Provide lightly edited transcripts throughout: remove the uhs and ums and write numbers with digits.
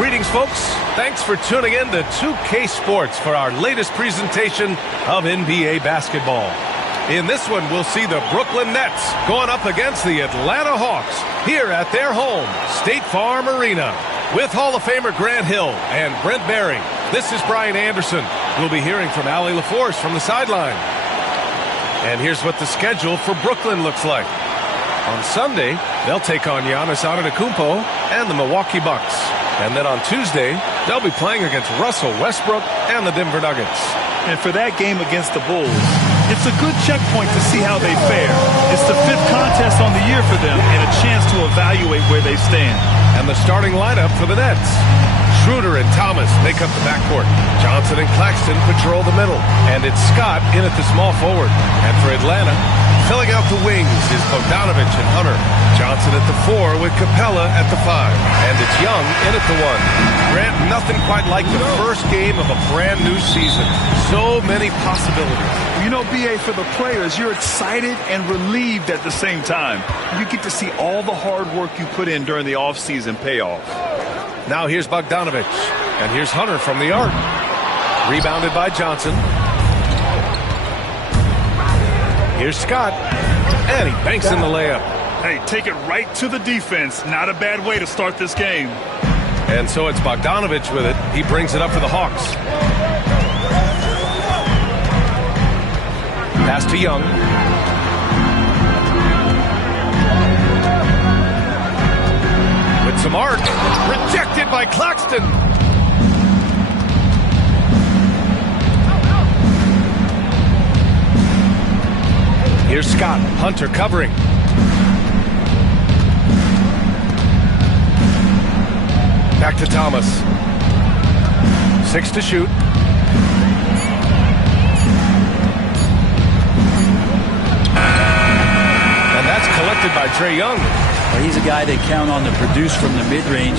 Greetings, folks. Thanks for tuning in to 2K Sports for our latest presentation of NBA basketball. In this one, we'll see the Brooklyn Nets going up against the Atlanta Hawks here at their home, State Farm Arena. With Hall of Famer Grant Hill and Brent Barry, this is Brian Anderson. We'll be hearing from Allie LaForce from the sideline. And here's what the schedule for Brooklyn looks like. On Sunday, they'll take on Giannis Antetokounmpo and the Milwaukee Bucks. And then on Tuesday, they'll be playing against Russell Westbrook and the Denver Nuggets. And for that game against the Bulls, it's a good checkpoint to see how they fare. It's the 5th contest on the year for them and a chance to evaluate where they stand. And the starting lineup for the Nets. Schroeder and Thomas make up the backcourt. Johnson and Claxton patrol the middle. And it's Scott in at the small forward. And for Atlanta, filling out the wings is Bogdanovich and Hunter. Johnson at the 4 with Capella at the 5. And it's Young in at the 1. Grant, nothing quite like the first game of a brand new season. So many possibilities. You know, B.A., for the players, you're excited and relieved at the same time. You get to see all the hard work you put in during the offseason pay off. Now here's Bogdanovich. And here's Hunter from the arc. Rebounded by Johnson. Here's Scott. And he banks in the layup. Hey, take it right to the defense. Not a bad way to start this game. And so it's Bogdanovich with it. He brings it up for the Hawks. Pass to Young. With some arc. Rejected by Claxton. Here's Scott. Hunter covering. Back to Thomas. 6 to shoot. And that's collected by Trae Young. Well, he's a guy they count on to produce from the mid-range.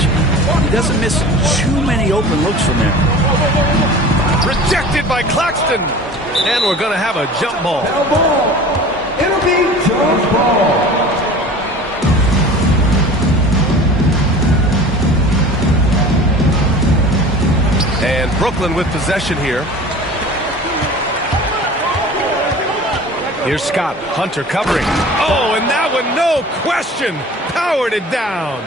He doesn't miss too many open looks from there. Rejected by Claxton. And we're going to have a jump ball. It'll be jump ball. And Brooklyn with possession here. Here's Scott. Hunter covering. Oh, and that one, no question, powered it down.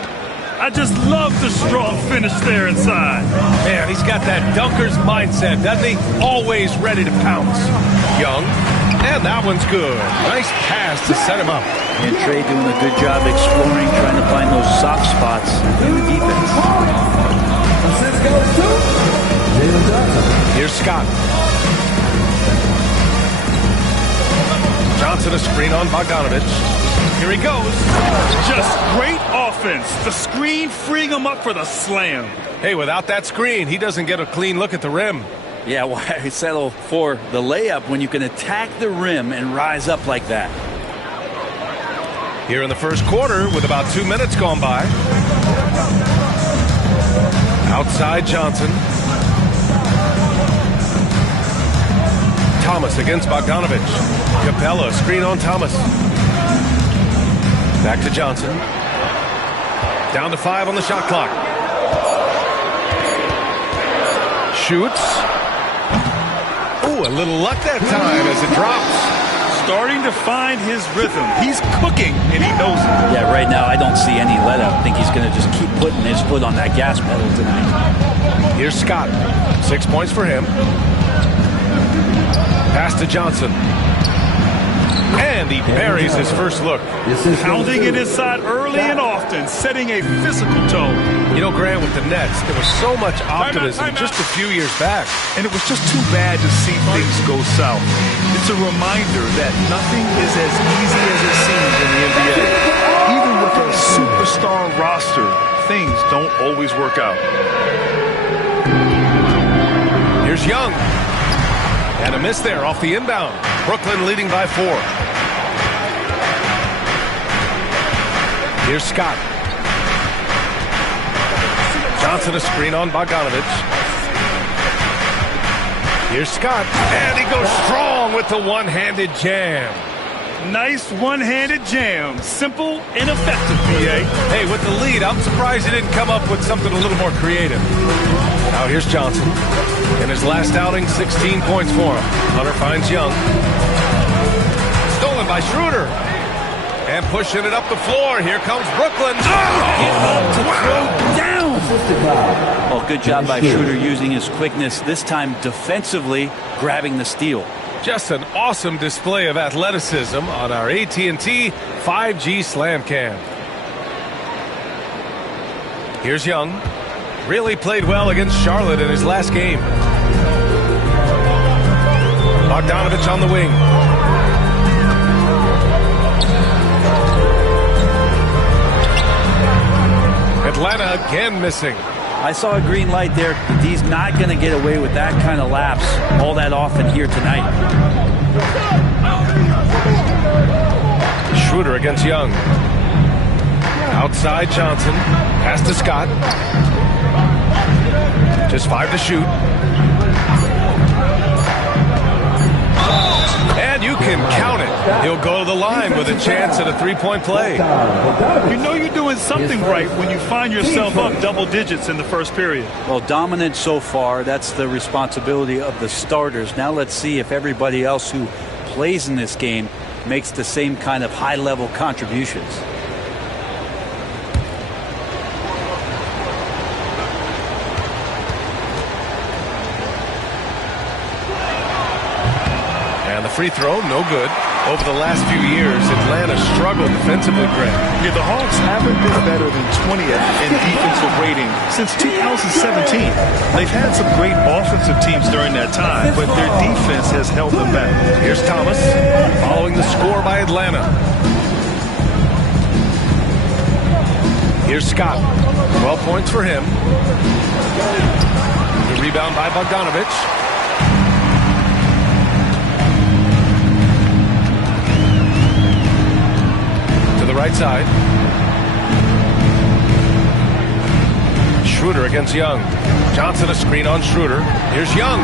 I just love the strong finish there inside. Man, he's got that dunker's mindset, doesn't he? Always ready to pounce. Young. And that one's good. Nice pass to set him up. And Trae doing a good job exploring, trying to find those soft spots in the defense. Here's Scott. Johnson a screen on Bogdanovich. Here he goes. Just great offense. The screen freeing him up for the slam. Hey, without that screen, he doesn't get a clean look at the rim. Yeah, why settle for the layup when you can attack the rim and rise up like that? Here in the first quarter with about 2 minutes gone by. Outside Johnson. Thomas against Bogdanovich. Capella, screen on Thomas. Back to Johnson. Down to 5 on the shot clock. Shoots. Oh, a little luck that time as it drops. Starting to find his rhythm. He's cooking, and he knows it. Yeah, right now I don't see any let up. I think he's going to just keep putting his foot on that gas pedal tonight. Here's Scott. 6 points for him. Pass to Johnson. And he buries his first look. Pounding it inside early and often, setting a physical tone. You know, Grant, with the Nets, there was so much optimism just a few years back. And it was just too bad to see things go south. It's a reminder that nothing is as easy as it seems in the NBA. Even with a superstar roster, things don't always work out. Here's Young. And a miss there off the inbound. Brooklyn leading by 4. Here's Scott. Johnson a screen on Bogdanovich. Here's Scott. And he goes strong with the one-handed jam. Nice one-handed jam. Simple and effective, PA. Hey, with the lead, I'm surprised he didn't come up with something a little more creative. Now here's Johnson. In his last outing, 16 points for him. Hunter finds Young. Stolen by Schroeder. And pushing it up the floor. Here comes Brooklyn. Down. Well, good job by Schroeder using his quickness, this time defensively grabbing the steal. Just an awesome display of athleticism on our AT&T 5G Slam Cam. Here's Young. Really played well against Charlotte in his last game. Bogdanovich on the wing. Atlanta again missing. I saw a green light there. He's not going to get away with that kind of lapse all that often here tonight. Schroeder against Young. Outside Johnson. Pass to Scott. Just 5 to shoot. And you can count it. He'll go to the line with a chance at a three-point play. You know you're doing something right when you find yourself up double digits in the first period. Well, dominant so far. That's the responsibility of the starters. Now let's see if everybody else who plays in this game makes the same kind of high-level contributions. And the free throw, no good. Over the last few years, Atlanta struggled defensively, Greg. Yeah, the Hawks haven't been better than 20th in defensive rating since 2017. They've had some great offensive teams during that time, but their defense has held them back. Here's Thomas, following the score by Atlanta. Here's Scott, 12 points for him. The rebound by Bogdanovich. Right side. Schroeder against Young. Johnson a screen on Schroeder. Here's Young.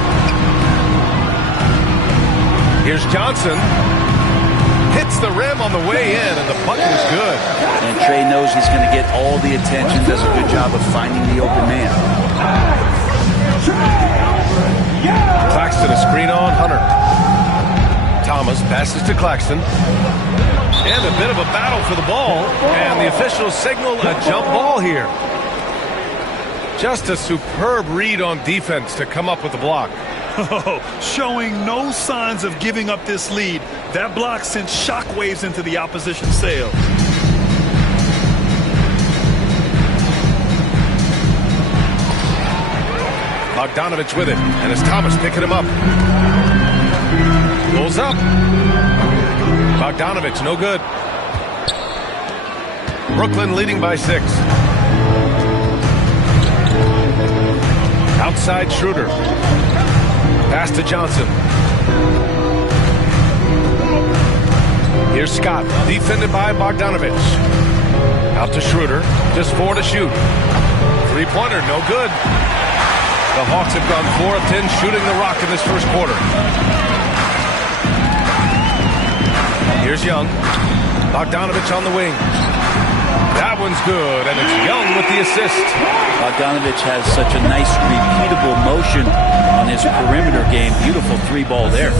Here's Johnson. Hits the rim on the way in, and the bucket is good. And Trey knows he's going to get all the attention. Does a good job of finding the open man. Claxton a screen on Hunter. Thomas passes to Claxton. And a bit of a battle for the ball, and the officials signal a jump ball here. Just a superb read on defense to come up with the block. Showing no signs of giving up this lead. That block sent shockwaves into the opposition sail. Bogdanovich with it, and it's Thomas picking him up. Pulls up. Bogdanovich, no good. Brooklyn leading by 6. Outside Schroeder. Pass to Johnson. Here's Scott, defended by Bogdanovich. Out to Schroeder, just 4 to shoot. Three-pointer, no good. The Hawks have gone 4 of 10 shooting the rock in this first quarter. Here's Young. Bogdanovich on the wing. That one's good, and it's Young with the assist. Bogdanovich has such a nice, repeatable motion on his perimeter game. Beautiful 3-ball there.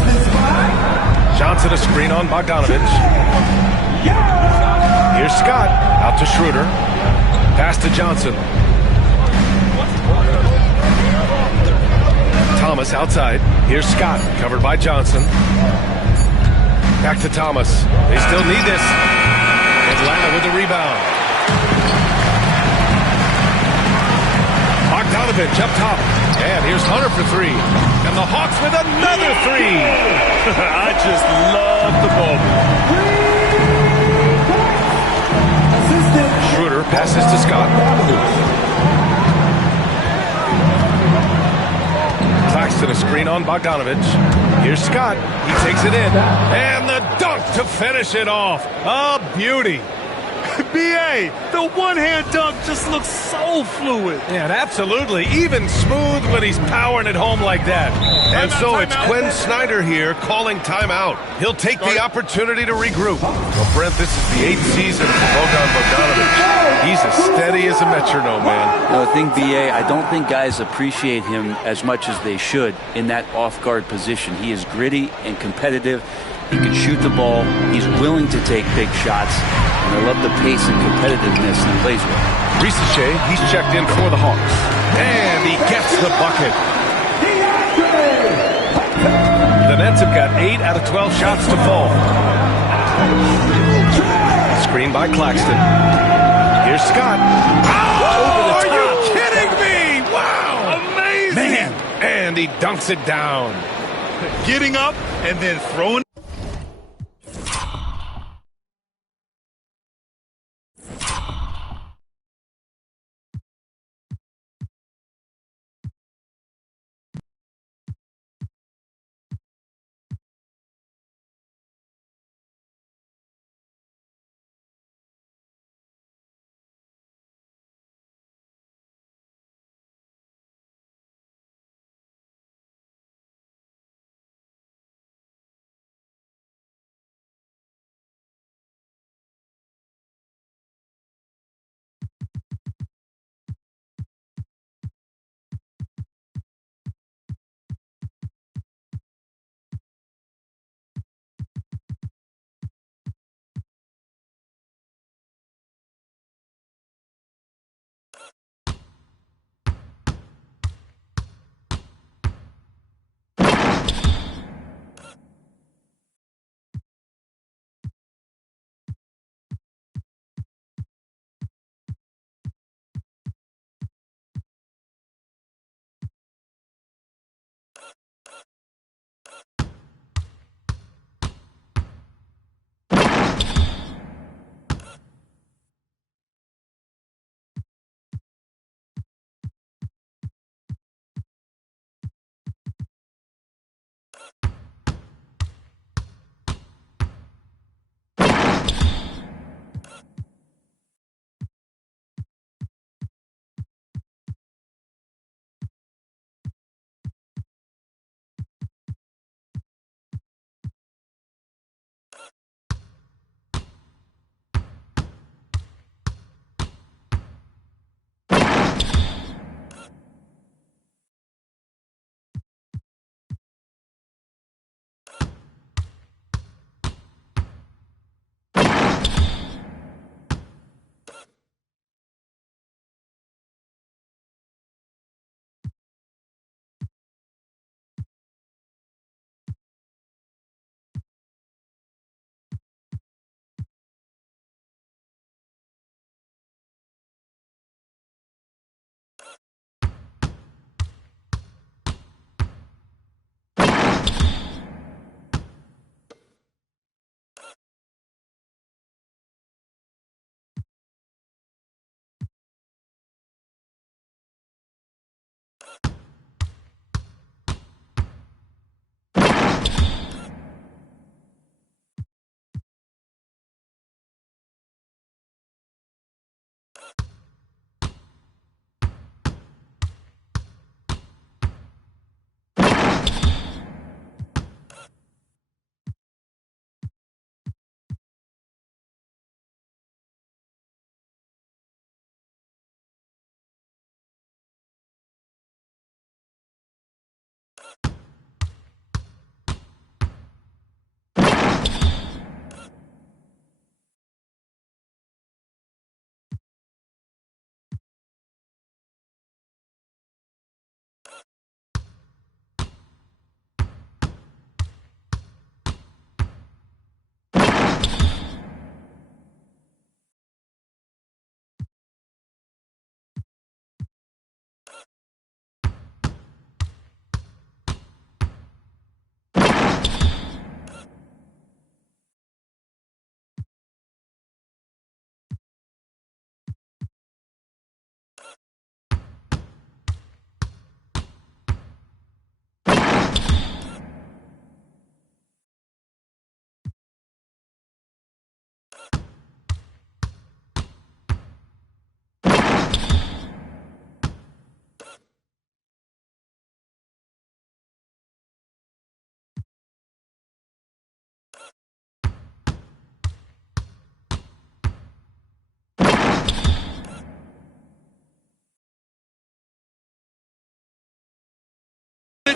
Johnson a screen on Bogdanovich. Here's Scott. Out to Schroeder. Pass to Johnson. Thomas outside. Here's Scott, covered by Johnson. Back to Thomas. They still need this. Atlanta with the rebound. Bogdanovich up top. And here's Hunter for 3. And the Hawks with another 3. I just love the ball. Schroeder passes to Scott. Claxton a screen on Bogdanovich. Here's Scott. He takes it in. And the dunk to finish it off. A beauty. B.A., the one-hand dunk just looks so fluid. Yeah, and absolutely. Even smooth when he's powering it home like that. And so it's Quinn Snyder here calling timeout. He'll take the opportunity to regroup. Well, Brent, this is the 8th season for Bogdan Bogdanovic. He's as steady as a metronome, man. No, I think, B.A., I don't think guys appreciate him as much as they should in that off-guard position. He is gritty and competitive. He can shoot the ball. He's willing to take big shots. And I love the pace and competitiveness he plays with. Ricochet, he's checked in for the Hawks. And he gets the bucket. The Nets have got 8 out of 12 shots to fall. Screen by Claxton. Here's Scott. Oh, are you kidding me? Wow. Amazing. Man. And he dunks it down. Getting up and then throwing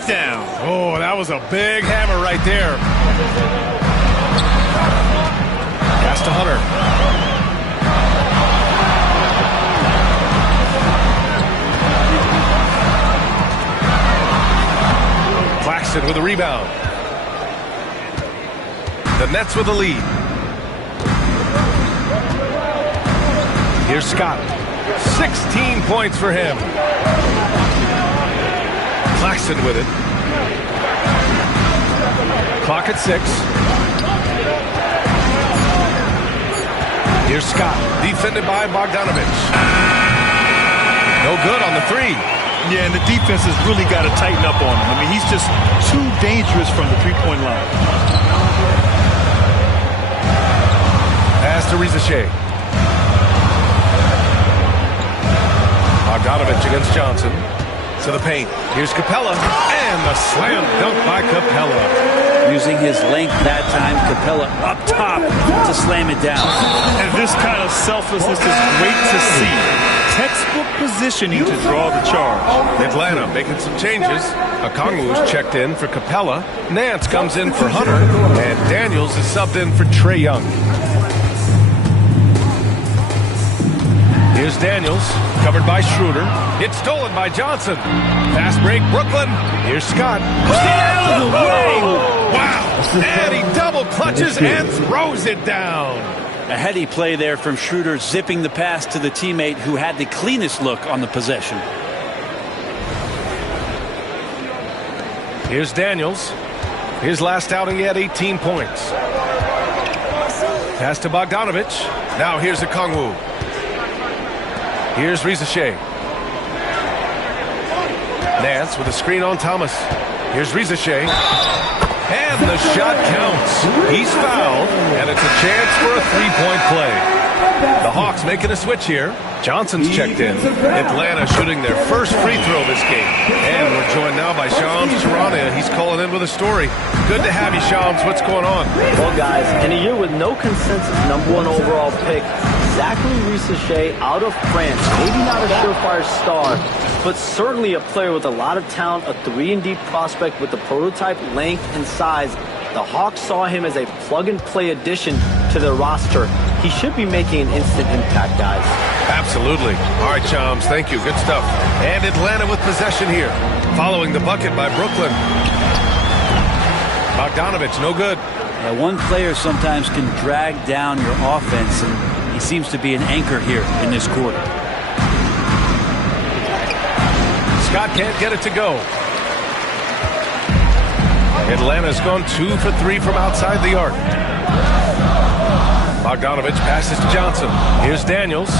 knockdown. Oh, that was a big hammer right there. Pass to Hunter. Claxton with a rebound. The Nets with the lead. Here's Scott. 16 points for him. Claxton with it. Clock at 6. Here's Scott. Defended by Bogdanovich. No good on the 3. Yeah, and the defense has really got to tighten up on him. I mean, he's just too dangerous from the three-point line. Pass to Rizachet. Bogdanovich against Johnson. To the paint. Here's Capella. And the slam dunk by Capella. Using his length that time, Capella up top to slam it down. And this kind of selflessness is great to see. Textbook positioning to draw the charge. Atlanta making some changes. Okongwu's checked in for Capella. Nance comes in for Hunter. And Daniels is subbed in for Trae Young. Here's Daniels, covered by Schroeder. It's stolen by Johnson. Fast break, Brooklyn. Here's Scott. Out of the way! Wow! And he double clutches and throws it down. A heady play there from Schroeder, zipping the pass to the teammate who had the cleanest look on the possession. Here's Daniels. His last outing, he had 18 points. Pass to Bogdanovich. Now here's Okongwu. Here's Rizachet. Nance with a screen on Thomas. Here's Rizachet. And the shot counts. He's fouled, and it's a chance for a three-point play. The Hawks making a switch here. Johnson's checked in. Atlanta shooting their first free throw this game. And we're joined now by Shams Charania. He's calling in with a story. Good to have you, Shams. What's going on? Well, guys, in a year with no consensus #1 overall pick, Zachary Rizachet out of France, maybe not a surefire star, but certainly a player with a lot of talent, a 3-and-D prospect with the prototype length and size. The Hawks saw him as a plug-and-play addition to their roster. He should be making an instant impact, guys. Absolutely. All right, Shams, thank you. Good stuff. And Atlanta with possession here. Following the bucket by Brooklyn. Bogdanovich, no good. Yeah, one player sometimes can drag down your offense, and he seems to be an anchor here in this quarter. Scott can't get it to go. Atlanta's gone 2 for 3 from outside the arc. Bogdanovich passes to Johnson. Here's Daniels.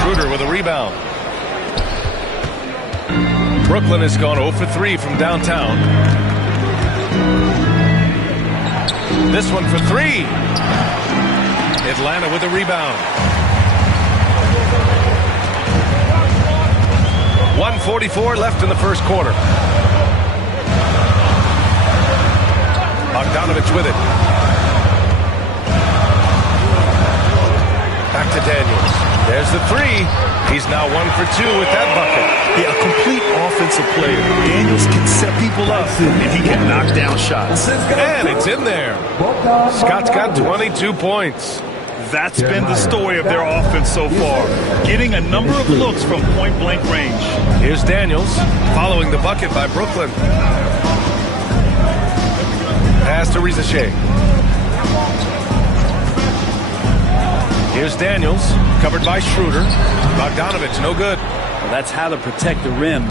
Schroeder with a rebound. Brooklyn has gone 0 for 3 from downtown. This one for 3. Atlanta with a rebound. 1:44 left in the first quarter. Bogdanovich with it. Back to Daniels. There's the 3. He's now 1 for 2 with that bucket. Yeah, a complete offensive player. Daniels can set people up, and he can knock down shots. And it's in there. Scott's got 22 points. That's been the story of their offense so far, getting a number of looks from point-blank range. Here's Daniels, following the bucket by Brooklyn. Pass to Rizachet. Here's Daniels, covered by Schroeder. Bogdanovich, no good. Well, that's how to protect the rim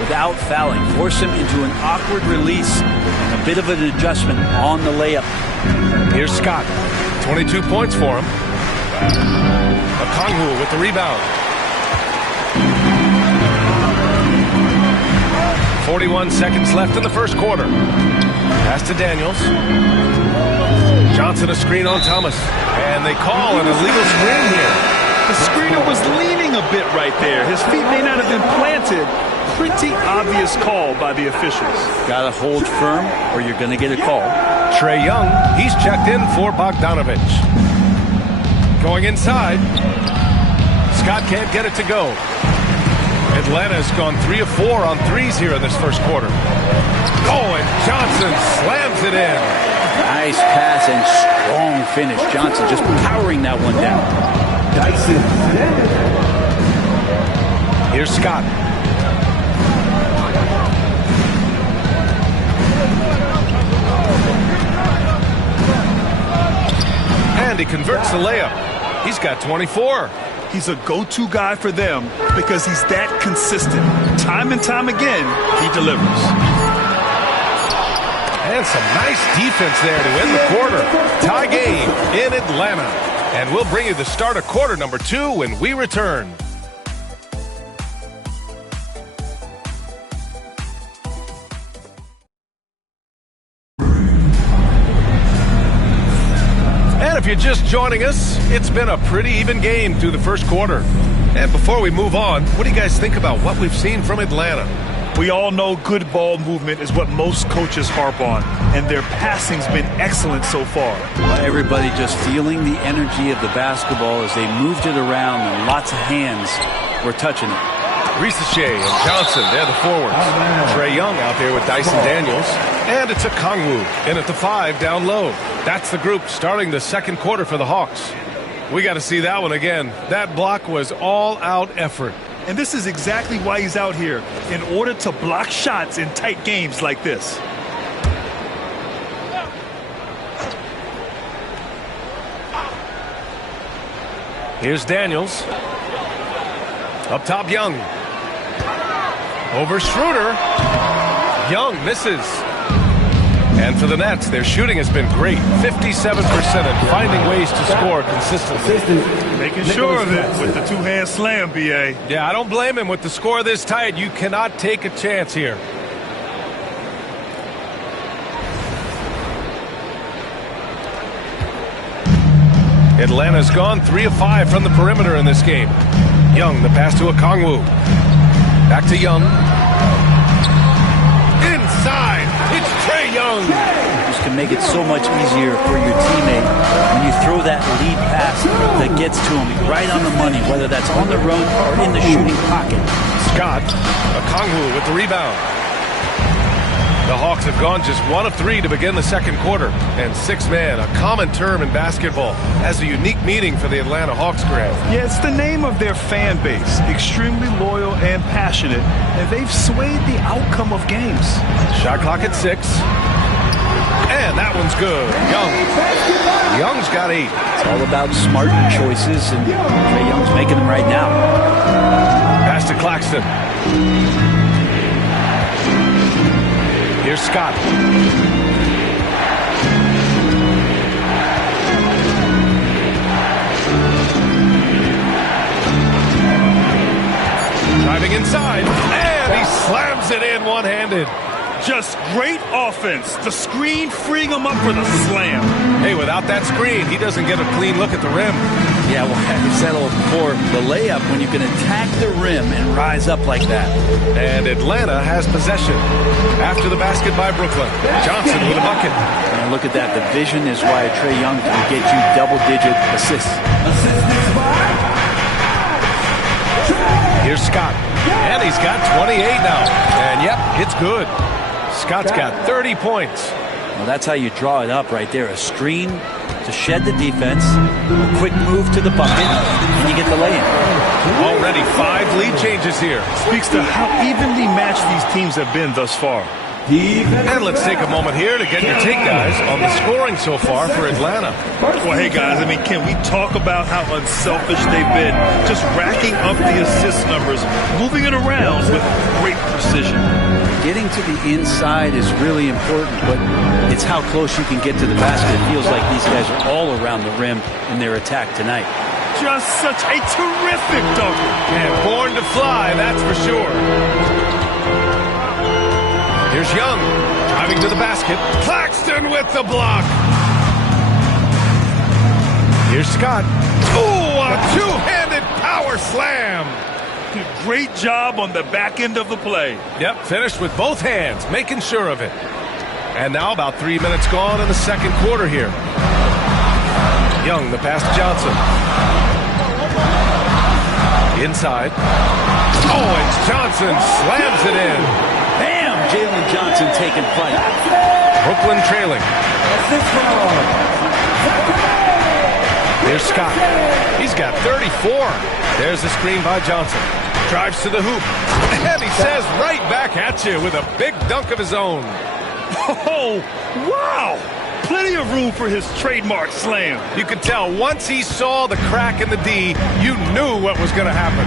without fouling. Force him into an awkward release. A bit of an adjustment on the layup. Here's Scott. 22 points for him. Okongwu with the rebound. 41 seconds left in the first quarter. Pass to Daniels. Johnson a screen on Thomas. And they call an illegal screen here. The screener was leaning a bit right there. His feet may not have been planted. Pretty obvious call by the officials. Gotta hold firm or you're gonna get a call. Trae Young, he's checked in for Bogdanovich. Going inside. Scott can't get it to go. Atlanta's gone 3 of 4 on threes here in this first quarter. Oh, and Johnson slams it in. Nice pass and strong finish. Johnson just powering that one down. Here's Scott. And he converts the layup. He's got 24. He's a go-to guy for them because he's that consistent. Time and time again, he delivers. And some nice defense there to end the quarter. Tie game in Atlanta. And we'll bring you the start of quarter number 2 when we return. And if you're just joining us, it's been a pretty even game through the first quarter. And before we move on, what do you guys think about what we've seen from Atlanta? We all know good ball movement is what most coaches harp on, and their passing's been excellent so far. Everybody just feeling the energy of the basketball as they moved it around, and lots of hands were touching it. Rematch and Johnson, they're the forwards. Trae Young out there with Dyson Daniels. And it's a Kongwu in at the 5 down low. That's the group starting the second quarter for the Hawks. We got to see that one again. That block was all-out effort. And this is exactly why he's out here, in order to block shots in tight games like this. Here's Daniels. Up top, Young. Over Schroeder. Young misses. And for the Nets, their shooting has been great. 57% and finding ways to score consistently. Making sure of it with the two-hand slam, B.A. Yeah, I don't blame him. With the score this tight, you cannot take a chance here. Atlanta's gone 3 of 5 from the perimeter in this game. Young, the pass to Okongwu. Back to Young. Inside, it's Trae Young. Just can make it so much easier for your teammate when you throw that lead pass that gets to him right on the money, whether that's on the run or in the shooting pocket. Scott, Okongwu with the rebound. The Hawks have gone just 1 of 3 to begin the second quarter. And 6-man, a common term in basketball, has a unique meaning for the Atlanta Hawks graph. Yeah, it's the name of their fan base. Extremely loyal and passionate. And they've swayed the outcome of games. Shot clock at 6. And that one's good. Young's got 8. It's all about smart choices, and Trae Young's making them right now. Pass to Claxton. Here's Scott. Driving inside, and he slams it in one-handed. Just great offense. The screen freeing him up for the slam. Hey, without that screen, he doesn't get a clean look at the rim. Yeah, well, I said it before, the layup, when you can attack the rim and rise up like that. And Atlanta has possession. After the basket by Brooklyn, Johnson with a bucket. And look at that. The vision is why Trae Young can get you double-digit assists. Here's Scott. And he's got 28 now. And, yep, it's good. Scott's got 30 points. Well, that's how you draw it up right there. A screen to shed the defense, a quick move to the bucket, and you get the lay-in. Already 5 lead changes here. Speaks to how evenly matched these teams have been thus far. And let's take a moment here to get your take, guys, on the scoring so far for Atlanta. Well, hey, guys, I mean, can we talk about how unselfish they've been? Just racking up the assist numbers, moving it around with great precision. Getting to the inside is really important, but it's how close you can get to the basket. It feels like these guys are all around the rim in their attack tonight. Just such a terrific dunker. And born to fly, that's for sure. Here's Young, driving to the basket. Claxton with the block. Here's Scott. Ooh, a two-handed power slam. Great job on the back end of the play. Yep, finished with both hands, making sure of it. And now about 3 minutes gone in the second quarter here. Young, the pass to Johnson. Inside. Oh, and Johnson slams it in. Bam! Jalen Johnson taking flight. Brooklyn trailing. Here's Scott. He's got 34. There's the screen by Johnson. Drives to the hoop. And he says right back at you with a big dunk of his own. Oh, wow! Plenty of room for his trademark slam. You could tell once he saw the crack in the D, you knew what was going to happen.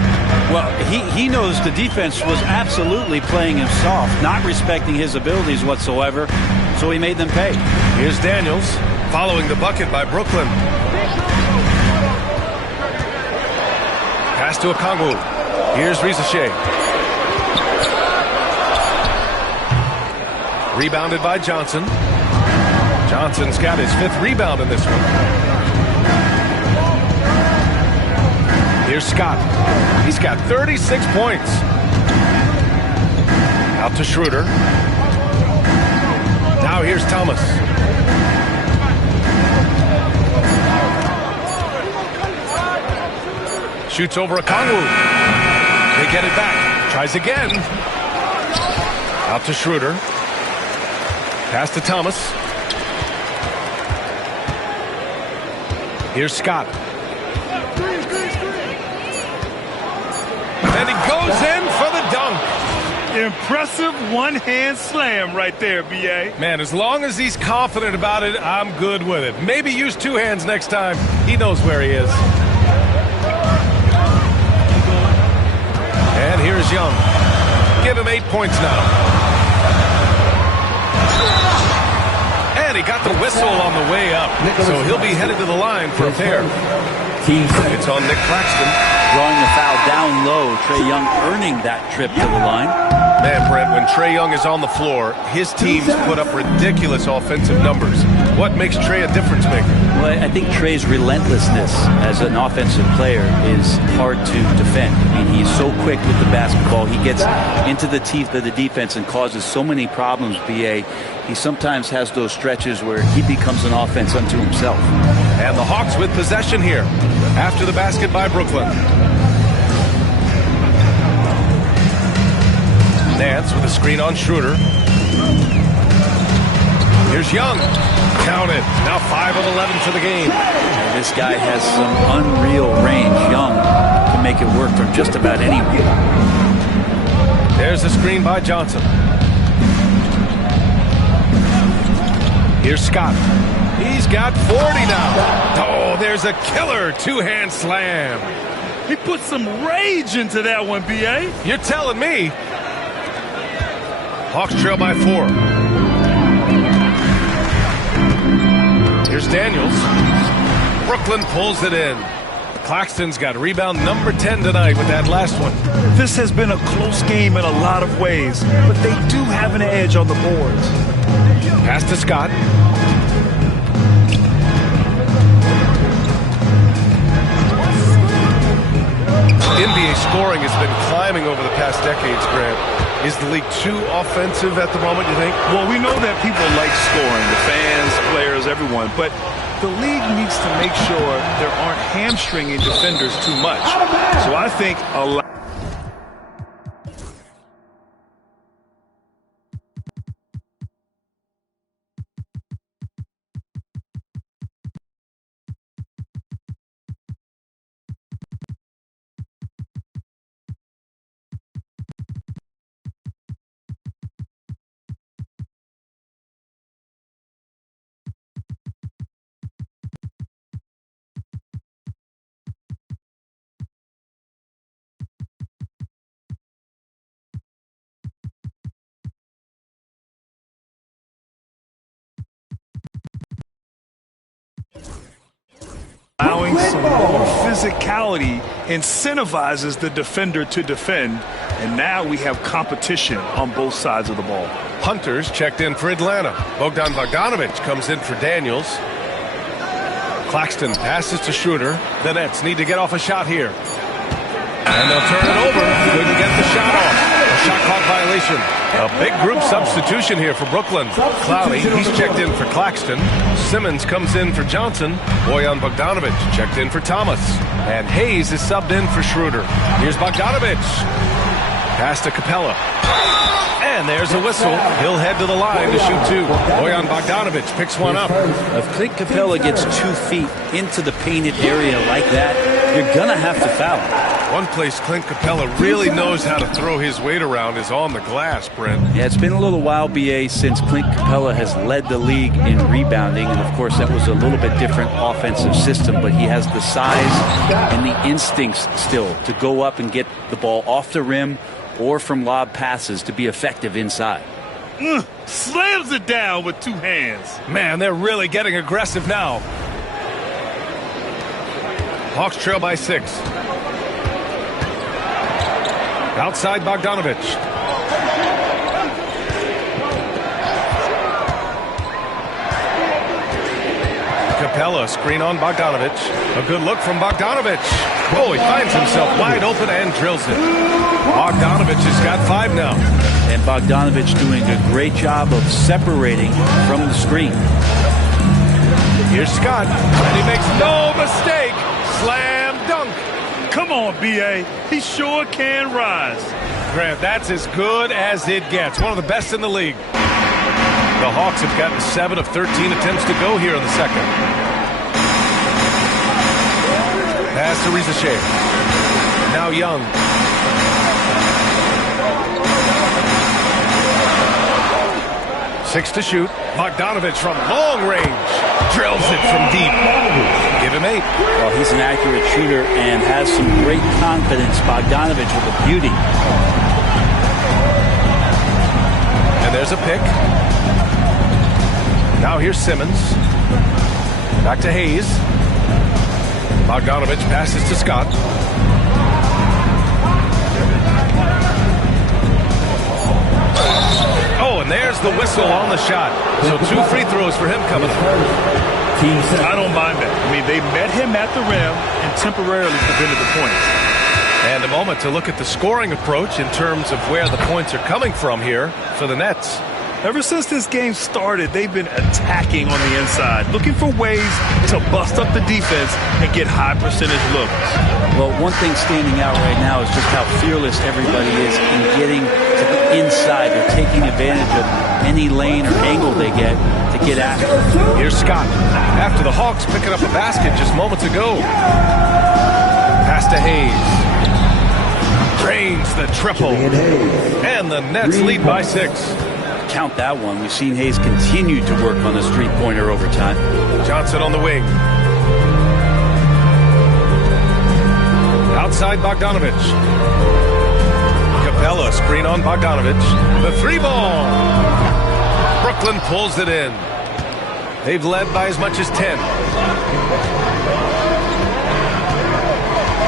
Well, he knows the defense was absolutely playing him soft, not respecting his abilities whatsoever, so he made them pay. Here's Daniels following the bucket by Brooklyn. Pass to Okongwu. Here's Risache. Rebounded by Johnson. Johnson's got his 5th rebound in this one. Here's Scott. He's got 36 points. Out to Schroeder. Now here's Thomas. Shoots over Okongwu. They get it back. Tries again. Out to Schroeder. Pass to Thomas. Here's Scott. And he goes in for the dunk. Impressive one-hand slam right there, B.A. Man, as long as he's confident about it, I'm good with it. Maybe use 2 hands next time. He knows where he is. And here's Young. Give him 8 points now. And he got the whistle on the way up. So he'll be headed to the line for a pair. It's on Nick Claxton. Drawing the foul down low. Trae Young earning that trip to the line. Man, Brent, when Trae Young is on the floor, his teams put up ridiculous offensive numbers. What makes Trae a difference maker? Well, I think Trae's relentlessness as an offensive player is hard to defend. I mean, he's so quick with the basketball. He gets into the teeth of the defense and causes so many problems, B.A. He sometimes has those stretches where he becomes an offense unto himself. And the Hawks with possession here after the basket by Brooklyn. Nance with a screen on Schroeder. Here's Young. Count it. Now 5 of 11 for the game. And this guy has some unreal range. Young can make it work from just about anywhere. There's the screen by Johnson. Here's Scott. He's got 40 now. Oh, there's a killer 2-hand slam. He put some rage into that one, B.A. You're telling me. Hawks trail by 4. Here's Daniels. Brooklyn pulls it in. Claxton's got rebound number 10 tonight with that last one. This has been a close game in a lot of ways, but they do have an edge on the boards. Pass to Scott. NBA scoring has been climbing over the past decades, Grant. Is the league too offensive at the moment, you think? Well, we know that people like scoring, the fans, players, everyone, but the league needs to make sure there aren't hamstringing defenders too much. So I think a lot. Allowing some more physicality incentivizes the defender to defend, and now we have competition on both sides of the ball. Hunters checked in for Atlanta. Bogdan Bogdanovic comes in for Daniels. Claxton passes to Schroeder. The Nets need to get off a shot here. And they'll turn it over. Couldn't get the shot off. A shot clock violation. A big group substitution here for Brooklyn. Cloudy, he's checked in for Claxton. Simmons comes in for Johnson. Bojan Bogdanovic checked in for Thomas. And Hayes is subbed in for Schroeder. Here's Bogdanovic. Pass to Capella. And there's a whistle. He'll head to the line to shoot two. Bojan Bogdanovic picks one up. If Clint Capella gets 2 feet into the painted area like that, you're going to have to foul him. One place Clint Capella really knows how to throw his weight around is on the glass, Brent. Yeah, it's been a little while, BA, since Clint Capella has led the league in rebounding. And, of course, that was a little bit different offensive system. But he has the size and the instincts still to go up and get the ball off the rim or from lob passes to be effective inside. Slams it down with 2 hands. Man, they're really getting aggressive now. Hawks trail by 6. Outside Bogdanovic. Capella, screen on Bogdanovic. A good look from Bogdanovic. Oh, he finds himself wide open and drills it. Bogdanovic has got 5 now. And Bogdanovic doing a great job of separating from the screen. Here's Scott, and he makes no mistake. Slam dunk. Come on, B.A. He sure can rise. Grant, that's as good as it gets. One of the best in the league. The Hawks have gotten 7 of 13 attempts to go here in the second. Pass to Rematch. Now Young. Six to shoot. Bogdanovic from long range. Drills it from deep. Give him 8. Well, he's an accurate shooter and has some great confidence. Bogdanovic with a beauty. And there's a pick. Now here's Simmons. Back to Hayes. Bogdanovic passes to Scott. Oh, and there's the whistle on the shot. So 2 free throws for him coming up. I don't mind that. I mean, they met him at the rim and temporarily prevented the points. And a moment to look at the scoring approach in terms of where the points are coming from here for the Nets. Ever since this game started, they've been attacking on the inside, looking for ways to bust up the defense and get high percentage looks. Well, one thing standing out right now is just how fearless everybody is in getting to the inside. They're taking advantage of any lane or angle they get to get after. Here's Scott. After the Hawks picking up a basket just moments ago. Pass to Hayes. Drains the triple. And the Nets lead by 6. Count that one. We've seen Hayes continue to work on his three-pointer over time. Johnson on the wing. Outside Bogdanovic. Capella, screen on Bogdanovic. The 3-ball. Brooklyn pulls it in. They've led by as much as 10.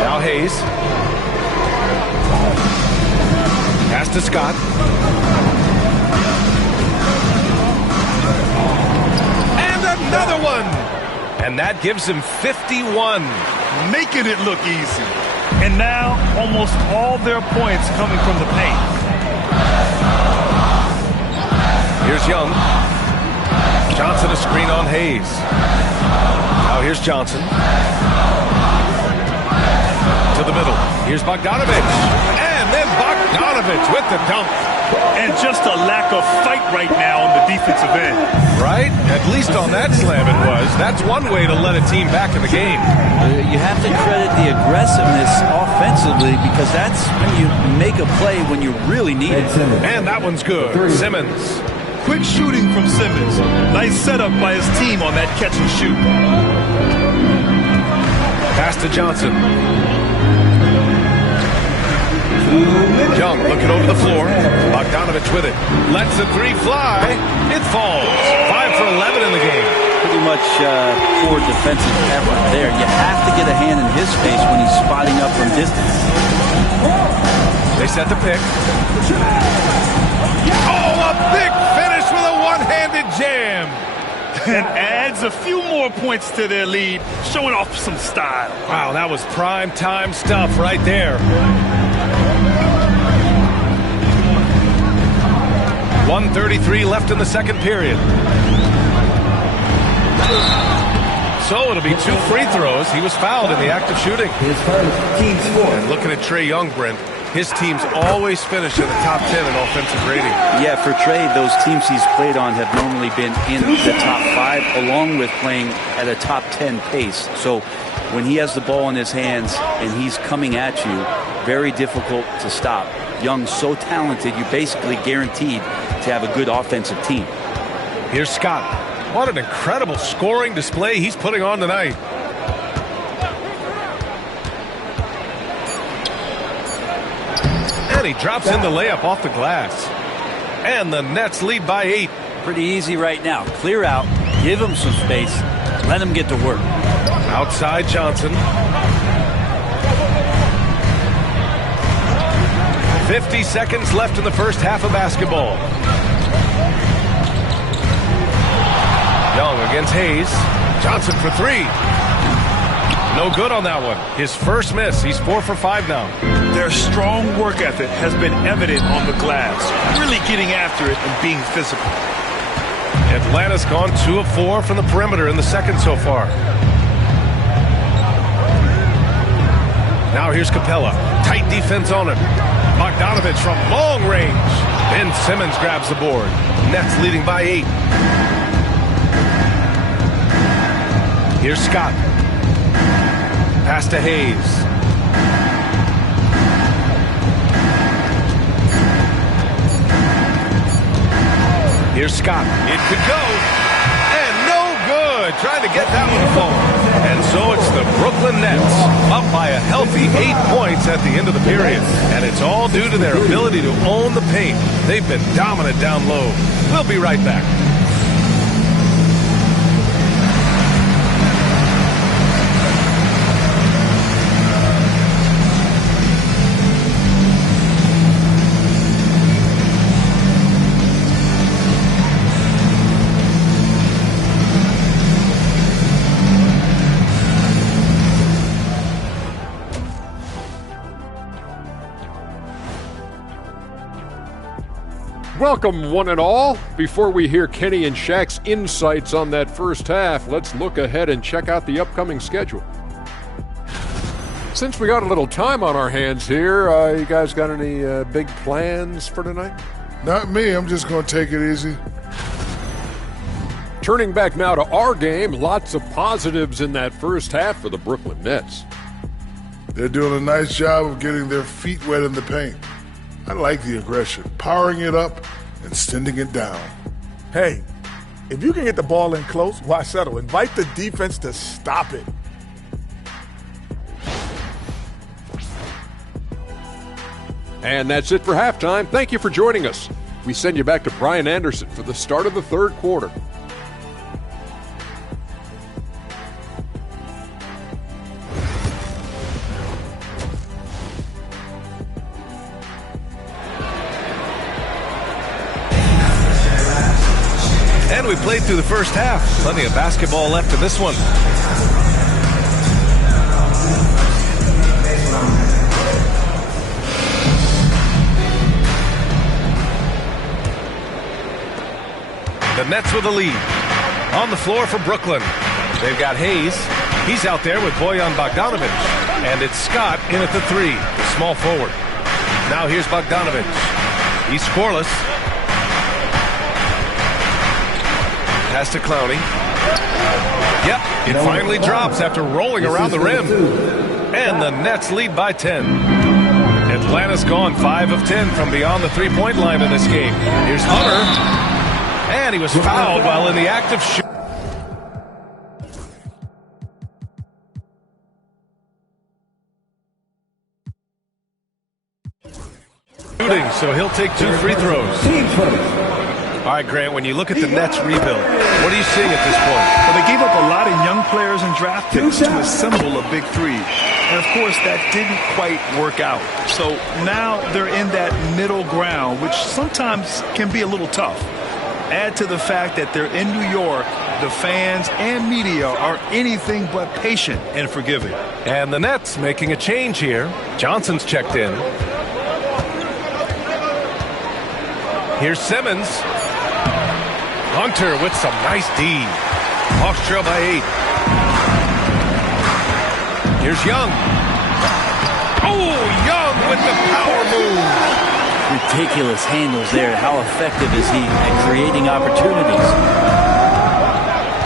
Now Hayes. Pass to Scott. Another one. And that gives him 51. Making it look easy. And now, almost all their points coming from the paint. Here's Young. Johnson a screen on Hayes. Now here's Johnson. To the middle. Here's Bogdanovic. And then Bogdanovic with the dunk. And just a lack of fight right now on the defensive end. Right? At least on that slam it was. That's one way to let a team back in the game. You have to credit the aggressiveness offensively because that's when you make a play when you really need it. And that one's good. Simmons. Quick shooting from Simmons. Nice setup by his team on that catch and shoot. Pass to Johnson. Young looking over the floor. Bogdanovic with it. Lets the 3 fly. It falls. 5 for 11 in the game. Pretty much poor defensive effort there. You have to get a hand in his face when he's spotting up from distance. They set the pick. Oh, a big finish with a one-handed jam. And adds a few more points to their lead, showing off some style. Wow, that was prime time stuff right there. 1:33 left in the second period. So it'll be 2 free throws. He was fouled in the act of shooting. His first team score. And looking at Trae Young, Brent, His teams always finish in the top 10 in offensive rating. Yeah, for Trey, those teams he's played on have normally been in the top 5, along with playing at a top 10 pace. So when he has the ball in his hands and he's coming at you, very difficult to stop. Young's so talented, you're basically guaranteed to have a good offensive team. Here's Scott. What an incredible scoring display he's putting on tonight. And he drops in the layup off the glass. And the Nets lead by 8. Pretty easy right now. Clear out, give him some space, let him get to work. Outside Johnson. 50 seconds left in the first half of basketball. Young against Hayes. Johnson for 3. No good on that one. His first miss. He's 4 for 5 now. Their strong work ethic has been evident on the glass, really getting after it and being physical. Atlanta's gone 2 of 4 from the perimeter in the second so far. Now here's Capella. Tight defense on him. Bogdanovich from long range. Ben Simmons grabs the board. Nets leading by 8. Here's Scott. Pass to Hayes. Here's Scott. It could go. And no good. Trying to get that one to fall. And so it's the Brooklyn Nets up by a healthy 8 points at the end of the period. And it's all due to their ability to own the paint. They've been dominant down low. We'll be right back. Welcome, one and all. Before we hear Kenny and Shaq's insights on that first half, let's look ahead and check out the upcoming schedule. Since we got a little time on our hands here, you guys got any big plans for tonight? Not me. I'm just going to take it easy. Turning back now to our game, lots of positives in that first half for the Brooklyn Nets. They're doing a nice job of getting their feet wet in the paint. I like the aggression, powering it up and sending it down. Hey, if you can get the ball in close, why settle? Invite the defense to stop it. And that's it for halftime. Thank you for joining us. We send you back to Brian Anderson for the start of the third quarter. And we played through the first half. Plenty of basketball left in this one. The Nets with the lead. On the floor for Brooklyn. They've got Hayes. He's out there with Bojan Bogdanovich. And it's Scott in at the 3, the small forward. Now here's Bogdanovich. He's scoreless. Pass to Clowney. Yep, it finally drops after rolling around the rim. And the Nets lead by 10. Atlanta's gone 5 of 10 from beyond the three-point line in this game. Here's Hunter. And he was fouled while in the act of shooting. So he'll take 2 free throws. All right, Grant, when you look at the Nets rebuild, what are you seeing at this point? Well, they gave up a lot of young players and draft picks to assemble a big 3. And, of course, that didn't quite work out. So now they're in that middle ground, which sometimes can be a little tough. Add to the fact that they're in New York, the fans and media are anything but patient and forgiving. And the Nets making a change here. Johnson's checked in. Here's Simmons. Hunter with some nice D. Hawks trail by 8. Here's Young. Oh, Young with the power move. Ridiculous handles there. How effective is he at creating opportunities?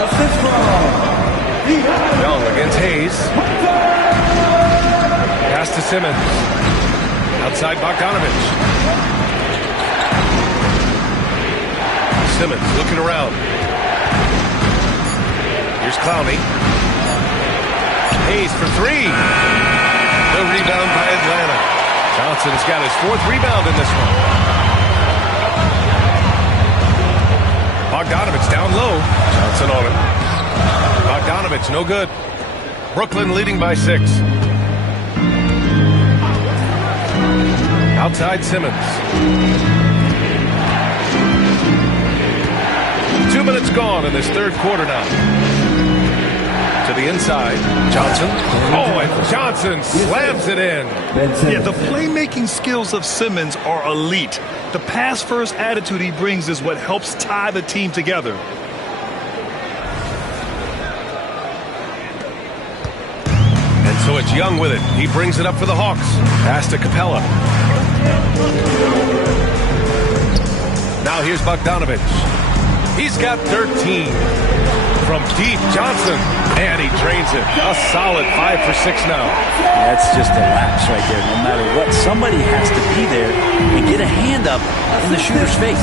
Assist from Young against Hayes. Pass to Simmons. Outside Bogdanovich. Simmons looking around. Here's Clowney. Hayes for three. The rebound by Atlanta. Johnson's got his 4th rebound in this one. Bogdanovich down low. Johnson on him. Bogdanovich no good. Brooklyn leading by 6. Outside Simmons. 2 minutes gone in this 3rd quarter now. To the inside, Johnson. Oh, and Johnson slams it in. Yeah, the playmaking skills of Simmons are elite. The pass-first attitude he brings is what helps tie the team together. And so it's Young with it. He brings it up for the Hawks. Pass to Capella. Now here's Bogdanovich. He's got 13. From deep, Johnson. And he drains it. A solid 5 for 6 now. That's just a lapse right there. No matter what, somebody has to be there and get a hand up in the shooter's face.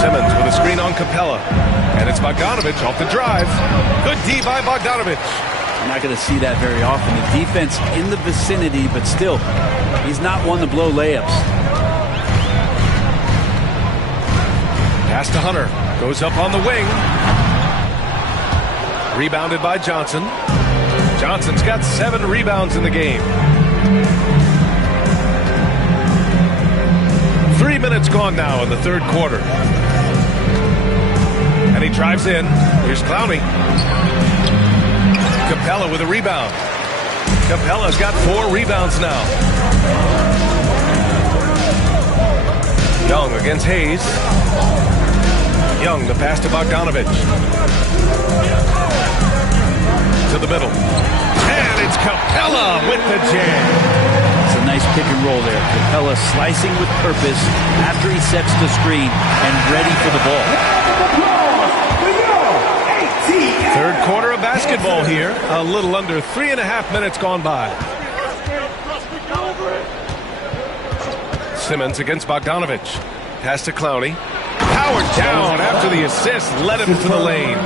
Simmons with a screen on Capella. And it's Bogdanovich off the drive. Good D by Bogdanovich. I'm not going to see that very often. The defense in the vicinity, but still, he's not one to blow layups. Pass to Hunter. Goes up on the wing. Rebounded by Johnson. Johnson's got 7 rebounds in the game. 3 minutes gone now in the 3rd quarter. And he drives in. Here's Clowney. Capella with a rebound. Capella's got 4 rebounds now. Young against Hayes. Young, the pass to Bogdanovich. To the middle. And it's Capella with the jam. It's a nice pick and roll there. Capella slicing with purpose after he sets the screen and ready for the ball. 3rd quarter of basketball here. A little under 3.5 minutes gone by. Simmons against Bogdanovich. Pass to Clowney. Powered down after the assist. Led him to the lane.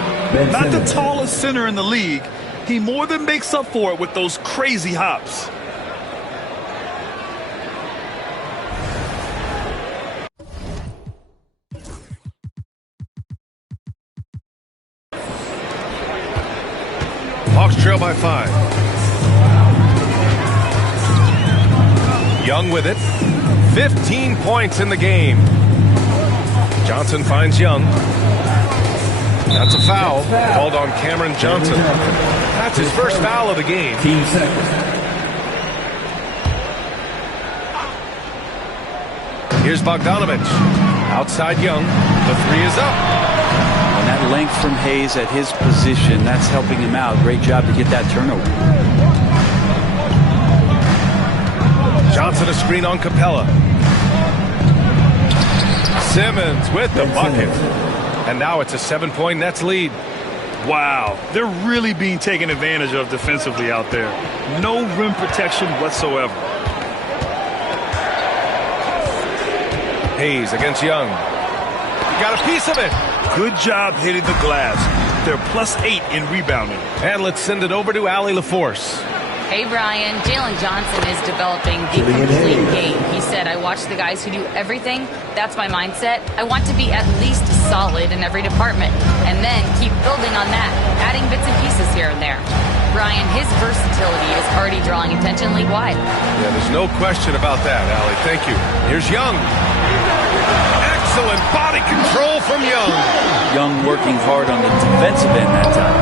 Not the tallest center in the league. He more than makes up for it with those crazy hops. Hawks trail by 5. Young with it. 15 points in the game. Johnson finds Young. That's a foul called on Cameron Johnson. That's his first foul of the game. Here's Bogdanovich. Outside Young. The 3 is up. And that length from Hayes at his position, that's helping him out. Great job to get that turnover. Johnson a screen on Capella. Simmons with the bucket. And now it's a 7-point Nets lead. Wow, they're really being taken advantage of defensively out there. No rim protection whatsoever. Hayes against Young. He got a piece of it. Good job hitting the glass. They're +8 in rebounding. And let's send it over to Allie LaForce. Hey, Brian. Jalen Johnson is developing the complete game. He said, I watch the guys who do everything. That's my mindset. I want to be at least solid in every department and then keep building on that, adding bits and pieces here and there. Brian, his versatility is already drawing attention league-wide. Yeah, there's no question about that, Allie. Thank you. Here's Young. Excellent body control from Young. Young working hard on the defensive end that time.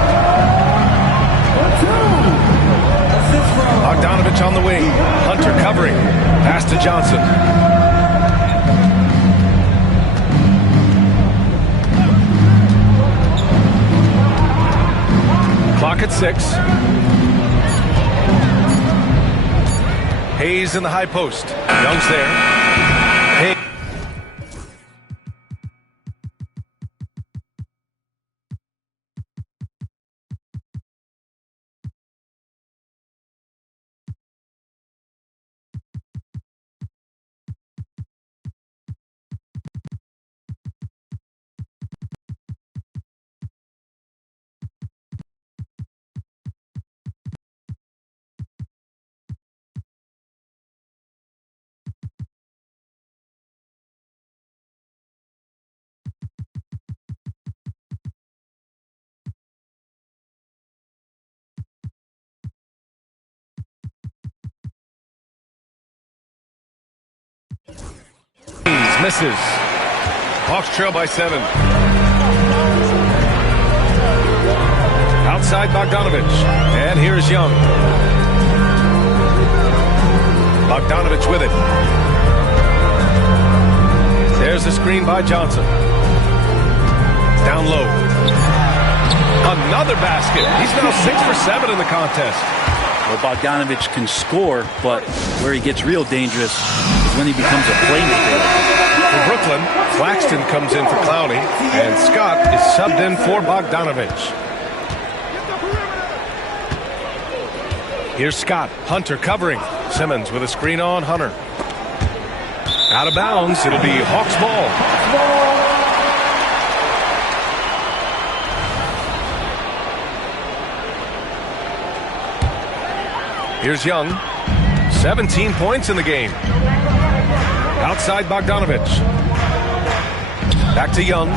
Bogdanovich on the wing. Hunter covering. Pass to Johnson. Clock at 6. Hayes in the high post. Young's there. Hayes. Misses. Hawks trail by 7. Outside Bogdanovich. And here's Young. Bogdanovich with it. There's a screen by Johnson. Down low. Another basket. He's now 6 for 7 in the contest. Well, Bogdanovich can score, but where he gets real dangerous is when he becomes a playmaker. For Brooklyn, Claxton comes in for Clowney, and Scott is subbed in for Bogdanovich. Here's Scott. Hunter covering. Simmons with a screen on Hunter. Out of bounds. It'll be Hawks ball. Here's Young. 17 points in the game. Outside Bogdanovich. Back to Young.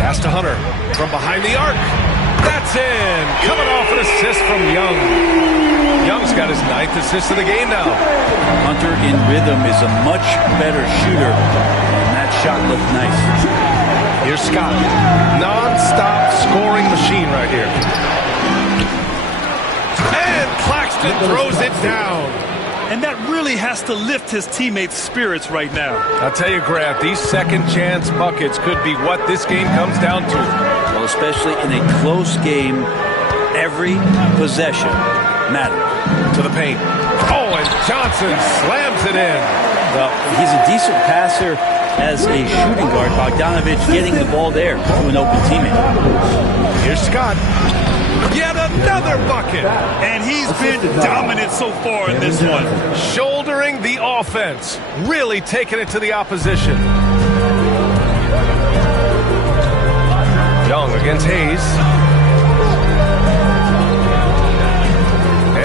Pass to Hunter. From behind the arc. That's in. Coming off an assist from Young. Young's got his 9th assist of the game now. Hunter in rhythm is a much better shooter, and that shot looked nice. Here's Scott. Non-stop scoring machine right here. And Claxton throws it down. And that really has to lift his teammates' spirits right now. I'll tell you, Grant, these second chance buckets could be what this game comes down to. Well, especially in a close game, every possession matters. To the paint. Oh, and Johnson slams it in. Well, he's a decent passer as a shooting guard. Bogdanovich getting the ball there to an open teammate. Here's Scott. Yet another bucket. And he's been dominant so far in this one. Shouldering the offense. Really taking it to the opposition. Young against Hayes.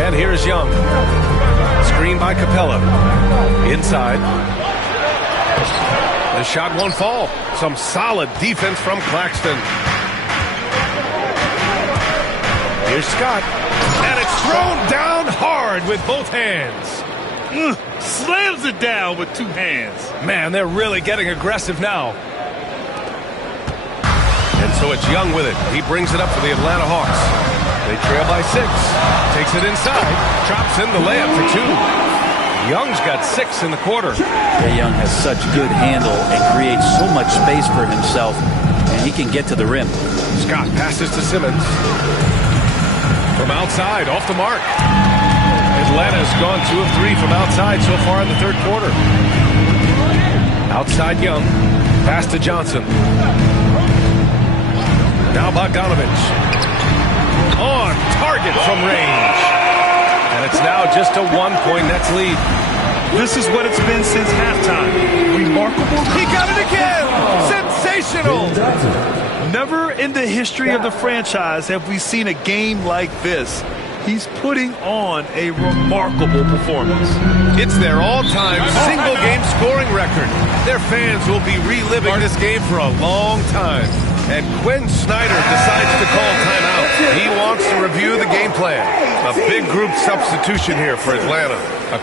And here's Young. Screen by Capella. Inside. The shot won't fall. Some solid defense from Claxton. Here's Scott. And it's thrown down hard with both hands. Slams it down with 2 hands. Man, they're really getting aggressive now. And so it's Young with it. He brings it up for the Atlanta Hawks. They trail by 6. Takes it inside. Drops in the layup for 2. Young's got 6 in the quarter. Yeah, Young has such good handle and creates so much space for himself, and he can get to the rim. Scott passes to Simmons. From outside, off the mark. Atlanta's gone 2 of 3 from outside so far in the third quarter. Outside Young. Pass to Johnson. Now Bogdanovich. On target from range. And it's now just a 1-point Nets lead. This is what it's been since halftime. Remarkable. He got it again. Sensational. Never in the history of the franchise have we seen a game like this. He's putting on a remarkable performance. It's their all-time single-game scoring record. Their fans will be reliving this game for a long time. And Quinn Snyder decides to call timeout. He wants to review the game plan. A big group substitution here for Atlanta. A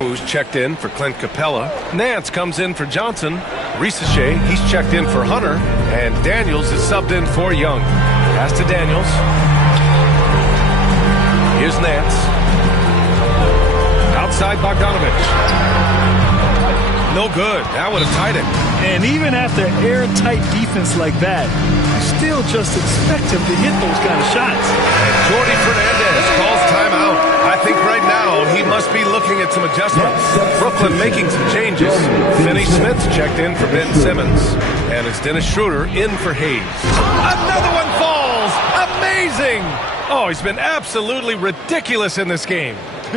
Who's checked in for Clint Capella. Nance comes in for Johnson. Risache, he's checked in for Hunter. And Daniels is subbed in for Young. Pass to Daniels. Here's Nance. Outside Bogdanovich. No good. That would have tied it. And even after airtight defense like that, you still just expect him to hit those kind of shots. And Jordi Fernandez calls timeout. I think right now he must be looking at some adjustments. Brooklyn making some changes. Finney Smith checked in for Ben Simmons. And it's Dennis Schroeder in for Hayes. Another one falls. Amazing. Oh, he's been absolutely ridiculous in this game.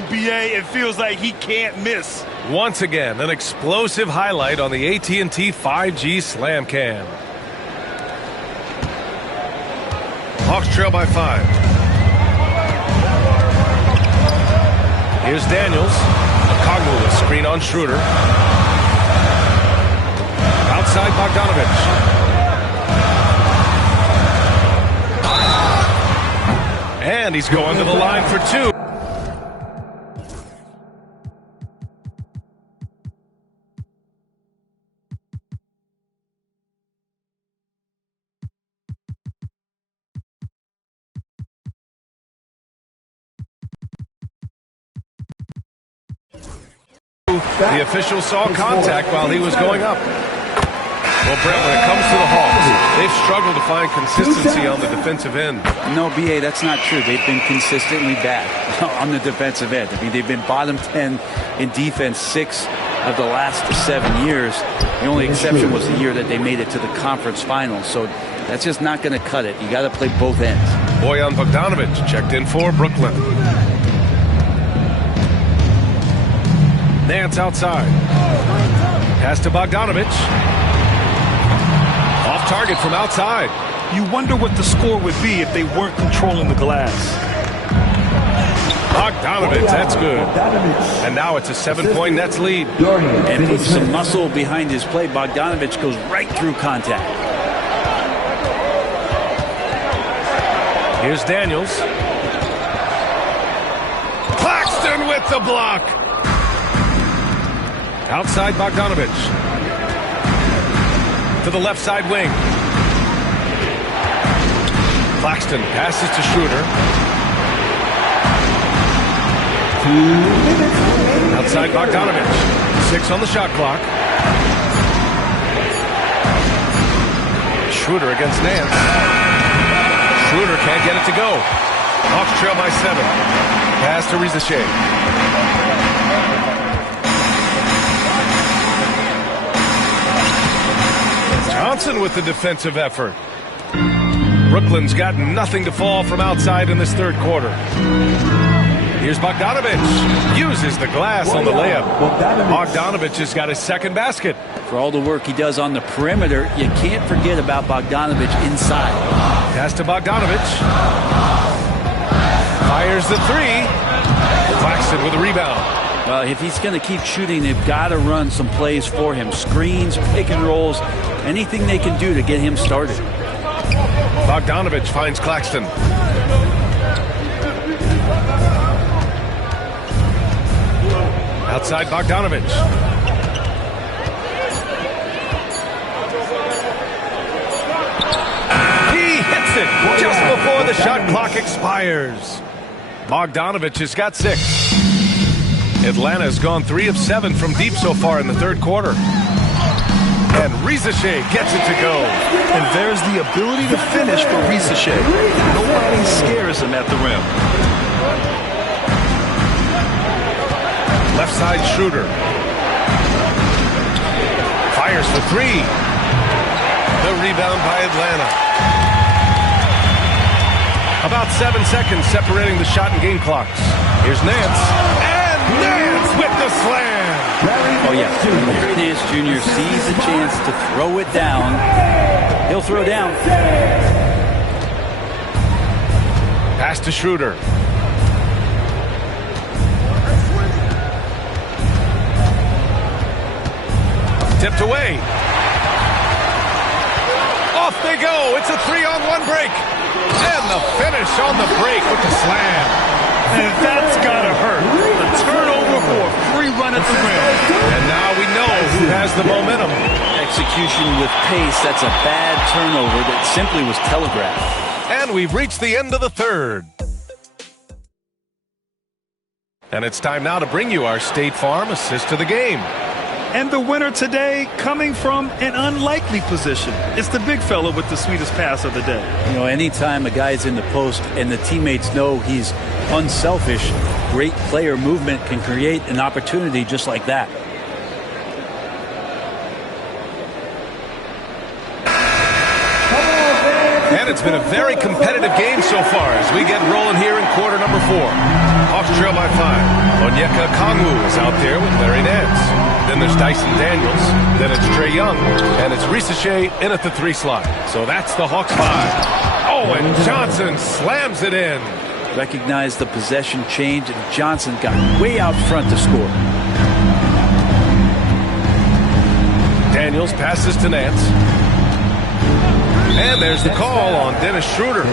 BA, it feels like he can't miss. Once again, an explosive highlight on the AT&T 5G Slam Cam. Hawks trail by 5. Here's Daniels. Okongwu with screen on Schroeder. Outside Bogdanovich. And he's going to the line for 2. The official saw contact while he was going up. Well, Brett, when it comes to the Hawks, they've struggled to find consistency on the defensive end. No, BA, that's not true. They've been consistently bad on the defensive end. I mean, they've been bottom 10 in defense 6 of the last 7 years. The only exception was the year that they made it to the conference finals. So that's just not going to cut it. You got to play both ends. Bojan Bogdanović checked in for Brooklyn. Nance outside. Pass to Bogdanovich. Off target from outside. You wonder what the score would be if they weren't controlling the glass. Bogdanovich, that's good. And now it's a 7-point Nets lead. And with some muscle behind his play, Bogdanovich goes right through contact. Here's Daniels. Claxton with the block. Outside Bogdanovich. To the left side wing. Claxton passes to Schroeder. Outside Bogdanovich. 6 on the shot clock. Schroeder against Nance. Schroeder can't get it to go. Hawks trail by 7. Pass to Risache. Johnson with the defensive effort. Brooklyn's got nothing to fall from outside in this third quarter. Here's Bogdanovich. Uses the glass on the layup. Bogdanovich has got his second basket. For all the work he does on the perimeter, you can't forget about Bogdanovich inside. Pass to Bogdanovich. Fires the 3. Claxton with a rebound. Well, if he's going to keep shooting, they've got to run some plays for him. Screens, pick and rolls, anything they can do to get him started. Bogdanovich finds Claxton. Outside Bogdanovich. He hits it just before the shot clock expires. Bogdanovich has got 6. Atlanta's gone 3 of 7 from deep so far in the third quarter. And Risache gets it to go. And there's the ability to finish for Risache. Nobody scares him at the rim. Left side Schroeder. Fires for 3. The rebound by Atlanta. About 7 seconds separating the shot and game clocks. Here's Nance. And Nance with the slam. Oh, yeah. When Nance Jr. sees a chance to throw it down, he'll throw down. Pass to Schroeder. Tipped away. Off they go. It's a 3-on-1 break. And the finish on the break with the slam. And that's gotta hurt. The turnover for a free run at the rim. And now we know who has the momentum. Execution with pace, that's a bad turnover that simply was telegraphed. And we've reached the end of the third. And it's time now to bring you our State Farm assist of the game. And the winner today coming from an unlikely position. It's the big fella with the sweetest pass of the day. You know, anytime a guy's in the post and the teammates know he's unselfish, great player movement can create an opportunity just like that. And it's been a very competitive game so far as we get rolling here in quarter number 4. Hawks trail by 5. Onyeka Okongwu is out there with Larry Nance. Then there's Dyson Daniels. Then it's Trae Young. And it's Risache in at the 3 slot. So that's the Hawks 5. Oh, and Johnson slams it in. Recognized the possession change, and Johnson got way out front to score. Daniels passes to Nance. And there's the call on Dennis Schroeder.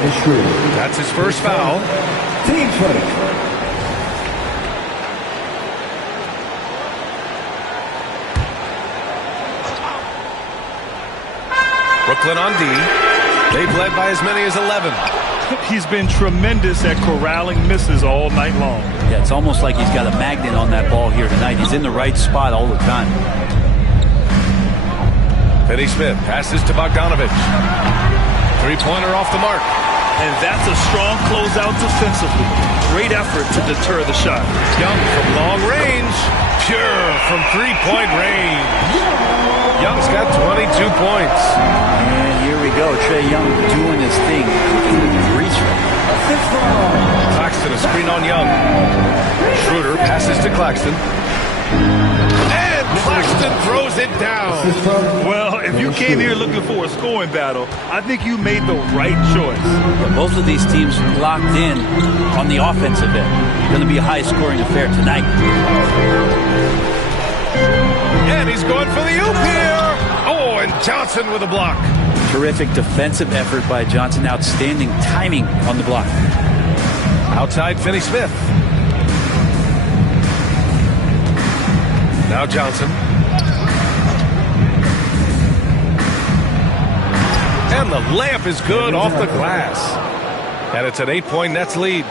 That's his first foul. Team fight. Brooklyn on D. They've led by as many as 11. He's been tremendous at corralling misses all night long. Yeah, it's almost like he's got a magnet on that ball here tonight. He's in the right spot all the time. Finney Smith passes to Bogdanovich. Three-pointer off the mark. And that's a strong closeout defensively. Great effort to deter the shot. Young from long range. Pure from three-point range. Young's got 22 points. And here we go. Trae Young doing his thing. Claxton a screen on Young. Schroeder passes to Claxton. And Claxton throws it down. Well, if you came here looking for a scoring battle, I think you made the right choice. But both of these teams locked in on the offensive end. Going to be a high-scoring affair tonight. And he's going for the oop here. Oh, and Johnson with a block. Terrific defensive effort by Johnson. Outstanding timing on the block. Outside Finney Smith. Now Johnson. And the layup is good off the glass. And it's an 8-point Nets lead.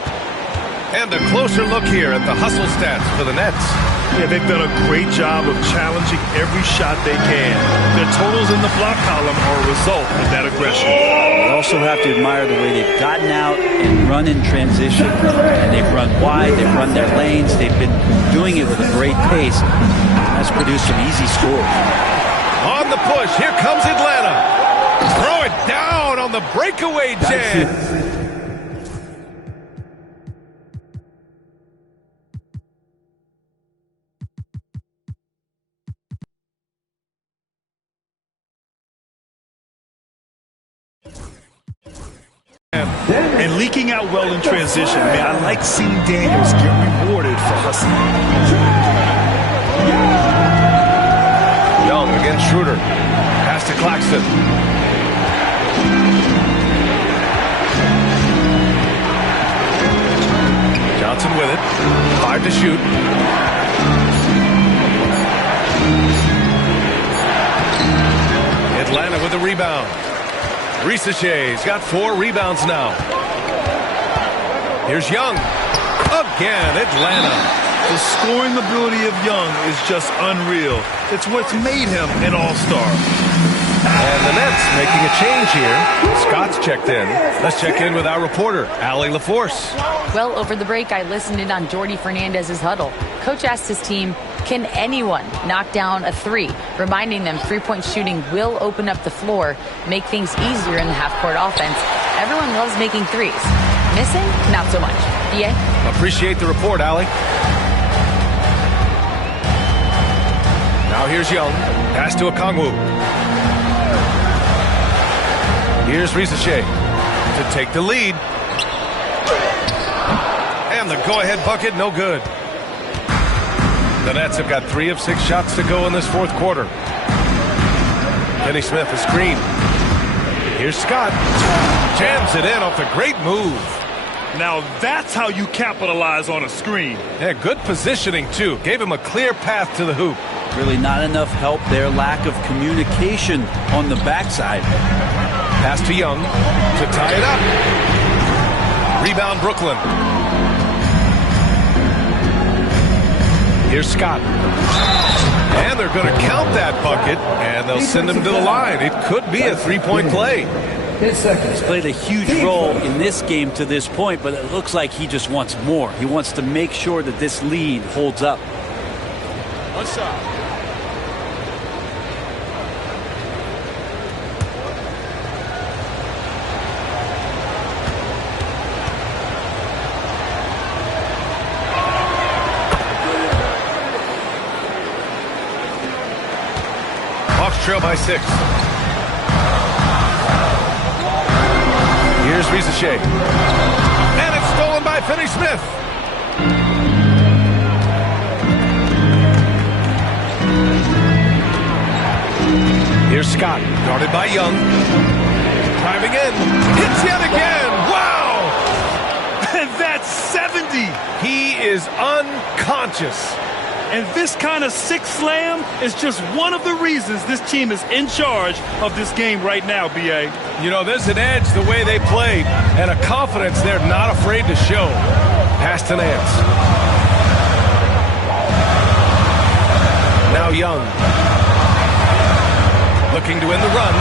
And a closer look here at the hustle stats for the Nets. Yeah, they've done a great job of challenging every shot they can. Their totals in the block column are a result of that aggression. You also have to admire the way they've gotten out and run in transition. And they've run wide, they've run their lanes. They've been doing it with a great pace. That's produced some easy scores. On the push, here comes Atlanta. Throw it down on the breakaway jam. And leaking out well in transition. Man, I like seeing Daniels get rewarded for hustling. Young against Schroeder. Pass to Claxton. Johnson with it. 5 to shoot. Atlanta with the rebound. Risache's got 4 rebounds now. Here's Young. Again, Atlanta. The scoring ability of Young is just unreal. It's what's made him an all-star. And the Nets making a change here. Scott's checked in. Let's check in with our reporter, Allie LaForce. Well, over the break, I listened in on Jordy Fernandez's huddle. Coach asked his team, can anyone knock down a 3? Reminding them three-point shooting will open up the floor, make things easier in the half-court offense. Everyone loves making threes. Missing? Not so much. BA? Appreciate the report, Allie. Now here's Young. Pass to Okongwu. Here's Risache to take the lead. And the go-ahead bucket, no good. The Nets have got 3 of 6 shots to go in this fourth quarter. Finney Smith, a screen. Here's Scott. Jams it in off the great move. Now that's how you capitalize on a screen. Yeah, good positioning, too. Gave him a clear path to the hoop. Really not enough help there. Lack of communication on the backside. Pass to Young to tie it up. Rebound, Brooklyn. Here's Scott. And they're going to count that bucket, and they'll send him to the line. It could be a three-point play. He's played a huge role in this game to this point, but it looks like he just wants more. He wants to make sure that this lead holds up. One shot. Hawks trail by 6. Here's Risache. And it's stolen by Finney-Smith. Here's Scott, guarded by Young. Driving in. Hits yet again. Wow! And that's 70. He is unconscious. And this kind of six slam is just one of the reasons this team is in charge of this game right now, B.A. You know, there's an edge the way they played and a confidence they're not afraid to show. Pass to Nance. Now Young. Looking to win the run.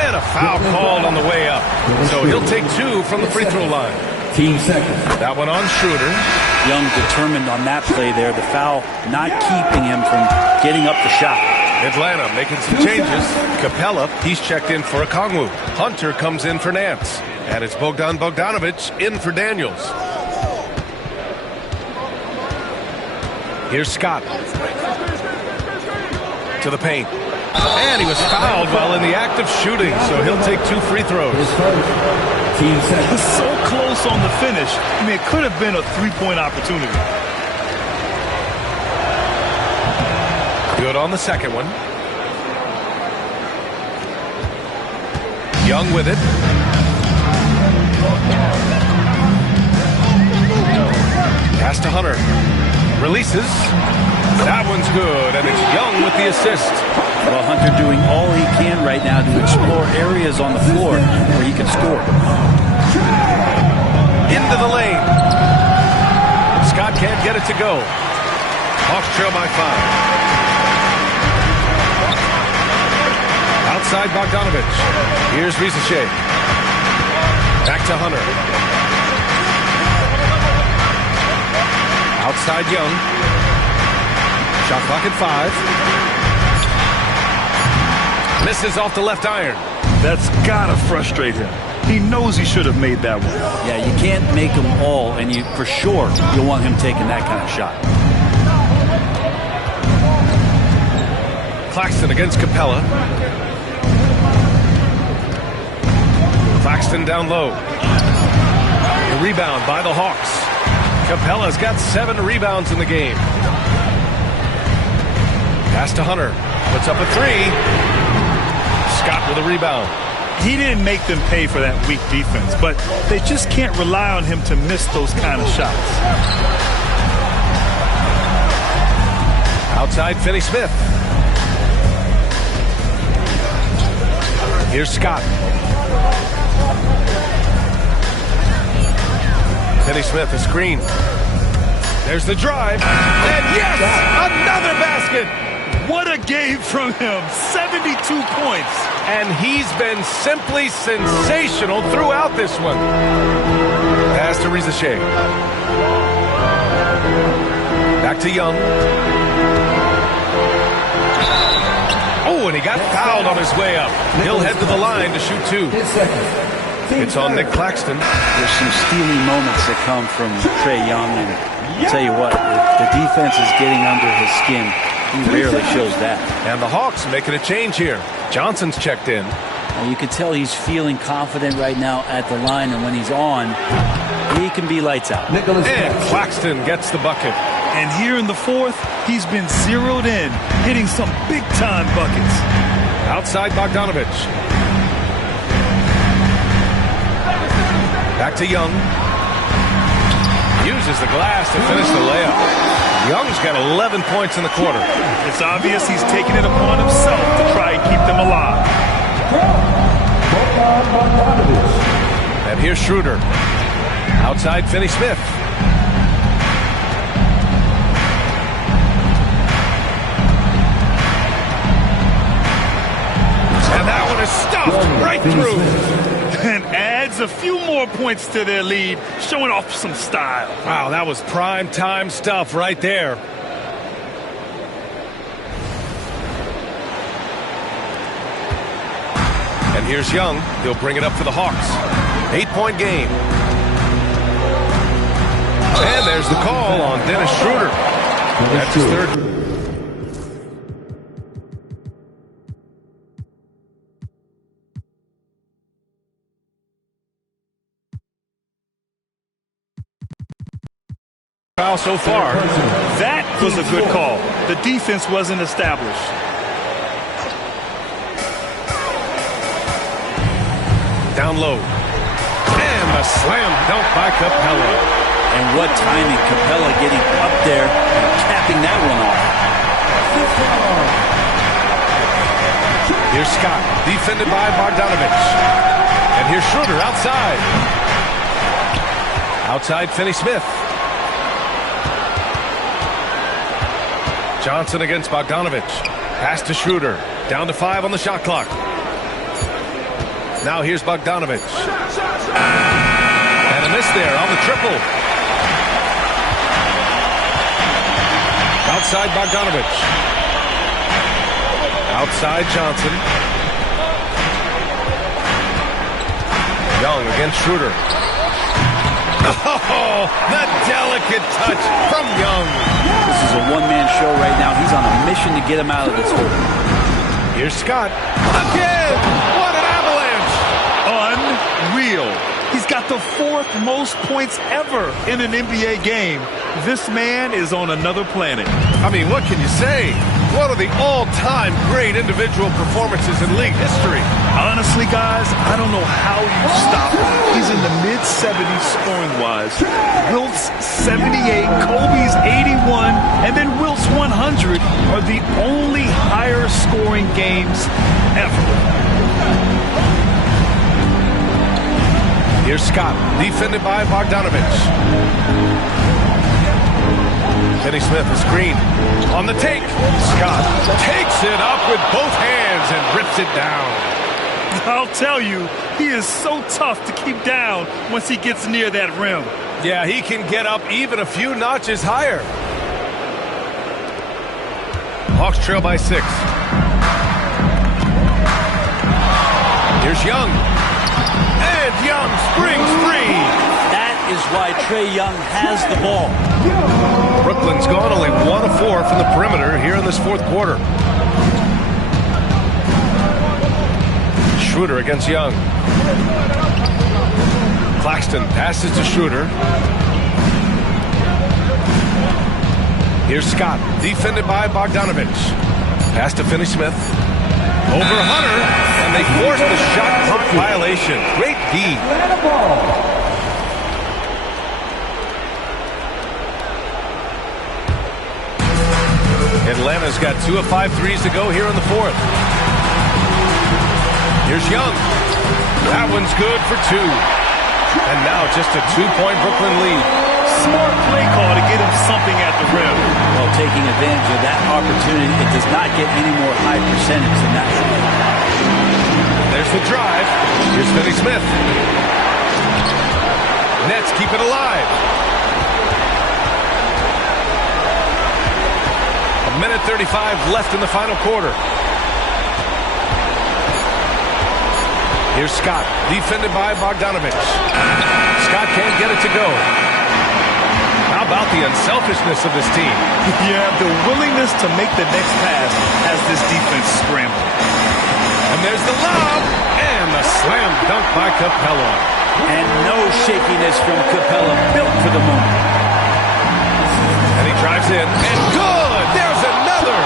And a foul called on the way up. So he'll take 2 from the free throw line. Team second. That one on Schroeder. Young determined on that play there. The foul not keeping him from getting up the shot. Atlanta making some changes. Capella, he's checked in for Okongwu. Hunter comes in for Nance. And it's Bogdan Bogdanovic in for Daniels. Here's Scott. To the paint. And he was fouled while in the act of shooting, so he'll take 2 free throws. Team second. So close on the finish. I mean, it could have been a three-point opportunity. Good on the second one. Young with it. Pass to Hunter. Releases. That one's good, and it's Young with the assist. Well, Hunter doing all he can right now to explore areas on the floor where he can score. Into the lane. Scott can't get it to go. Hawks trail by 5. Outside Bogdanovic. Here's Risache. Back to Hunter. Outside Young. Shot clock at 5. Misses off the left iron. That's gotta frustrate him. He knows he should have made that one. Yeah, you can't make them all, and you for sure you'll want him taking that kind of shot. Claxton against Capella. Claxton down low. The rebound by the Hawks. Capella's got 7 rebounds in the game. Pass to Hunter. Puts up a 3. Scott with a rebound. He didn't make them pay for that weak defense, but they just can't rely on him to miss those kind of shots. Outside Finney-Smith. Here's Scott. Finney-Smith, a screen. There's the drive. And yes, another basket. What a game from him. 72 points. And he's been simply sensational throughout this one. Pass to Risache. Back to Young. Oh, and he got fouled on his way up. He'll head to the line to shoot 2. It's on Nick Claxton. There's some steely moments that come from Trae Young, and I'll tell you what, the defense is getting under his skin. He rarely shows that. And the Hawks making a change here. Johnson's checked in. And you can tell he's feeling confident right now at the line, and when he's on, he can be lights out. And Claxton gets the bucket. And here in the fourth, he's been zeroed in, hitting some big-time buckets. Outside Bogdanovic. Back to Young. Uses the glass to finish the layup. Young's got 11 points in the quarter. It's obvious he's taking it upon himself to try and keep them alive. And here's Schroeder. Outside Finney-Smith. And that one is stuffed right through. And adds a few more points to their lead, showing off some style. Wow, that was prime time stuff right there. And here's Young. He'll bring it up for the Hawks. 8-point game. And there's the call on Dennis Schroeder. That's his third. Foul so far. That was a good call. The defense wasn't established. Down low. And the slam dunk by Capella. And what timing, Capella getting up there and capping that one off. Here's Scott, defended by Bogdanovich. And here's Schroeder outside. Outside Finney-Smith. Johnson against Bogdanovich. Pass to Schroeder. Down to 5 on the shot clock. Now here's Bogdanovich. And a miss there on the triple. Outside Bogdanovich. Outside Johnson. Young against Schroeder. Oh, the delicate touch from Young. This is a one-man show right now. He's on a mission to get him out of this hole. Here's Scott. Again! What an avalanche! Unreal. He's got the 4th most points ever in an NBA game. This man is on another planet. I mean, what can you say? One of the all-time great individual performances in league history. Honestly, guys, I don't know how you stop him. He's in the mid-70s scoring-wise. Wilt's 78, Kobe's 81, and then Wilt's 100 are the only higher-scoring games ever. Here's Scott, defended by Bogdanovich. Finney-Smith, a screen. On the take. Scott takes it up with both hands and rips it down. I'll tell you, he is so tough to keep down once he gets near that rim. Yeah, he can get up even a few notches higher. Hawks trail by 6. Here's Young. And Young springs free. That is why Trae Young has the ball. Brooklyn's gone only 1 of 4 from the perimeter here in this 4th quarter. Schroeder against Young. Claxton passes to Schroeder. Here's Scott, defended by Bogdanovich. Pass to Finney-Smith. Over Hunter, and they force the shot clock violation. Great D. Atlanta's got 2 of 5 threes to go here in the 4th. Here's Young. That one's good for 2. And now just a 2-point Brooklyn lead. Smart play call to get him something at the rim. Well, taking advantage of that opportunity, it does not get any more high percentage than that. There's the drive. Here's Finney-Smith. Nets keep it alive. 1:35 left in the final quarter. Here's Scott, defended by Bogdanovich. Scott can't get it to go. How about the unselfishness of this team? Yeah, the willingness to make the next pass has this defense scrambling. And there's the lob, and the slam dunk by Capella. And no shakiness from Capella, built for the moment. And he drives in, and good! There's another!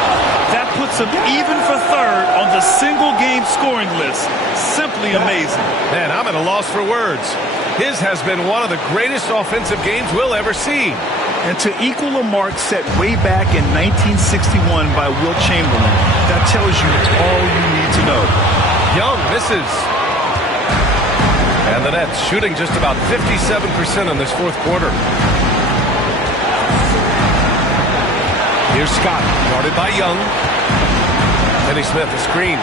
That puts him even for 3rd on the single-game scoring list. Simply amazing. Man, I'm at a loss for words. His has been one of the greatest offensive games we'll ever see. And to equal a mark set way back in 1961 by Wilt Chamberlain, that tells you all you need to know. Young misses. And the Nets shooting just about 57% in this fourth quarter. Here's Scott, guarded by Young. Finney Smith, a screen.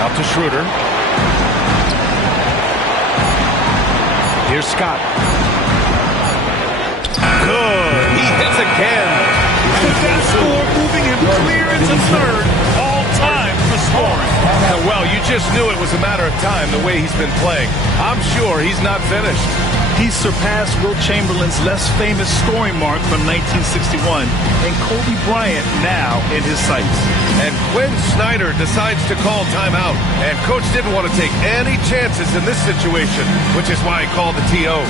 Out to Schroeder. Here's Scott. Good. He hits again. That score moving him clear into third all time for scoring. Well, you just knew it was a matter of time the way he's been playing. I'm sure he's not finished. He surpassed Wilt Chamberlain's less famous scoring mark from 1961 and Kobe Bryant now in his sights. And Quinn Snyder decides to call timeout. And Coach didn't want to take any chances in this situation, which is why he called the TO.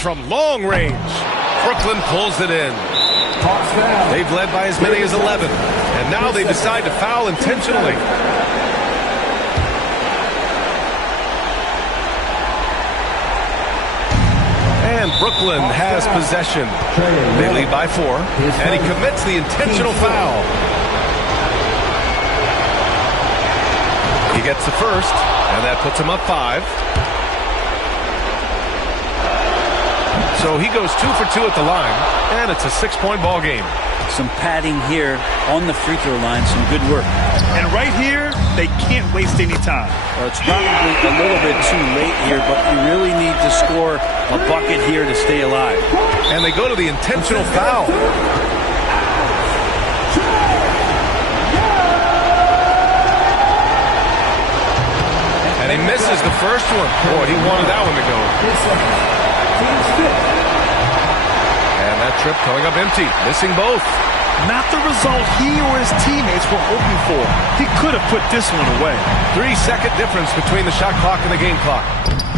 From long range. Brooklyn pulls it in. They've led by as many as 11. And now they decide to foul intentionally. And Brooklyn has possession. They lead by 4. And he commits the intentional foul. He gets the first. And that puts him up 5. So he goes 2 for 2 at the line, and it's a 6-point ball game. Some padding here on the free throw line, some good work. And right here, they can't waste any time. Well, it's probably a little bit too late here, but you really need to score a bucket here to stay alive. And they go to the intentional foul. And he misses the first one. Boy, he wanted that one to go. And that trip coming up empty, missing both. Not the result he or his teammates were hoping for. He could have put this one away. 3-second difference between the shot clock and the game clock.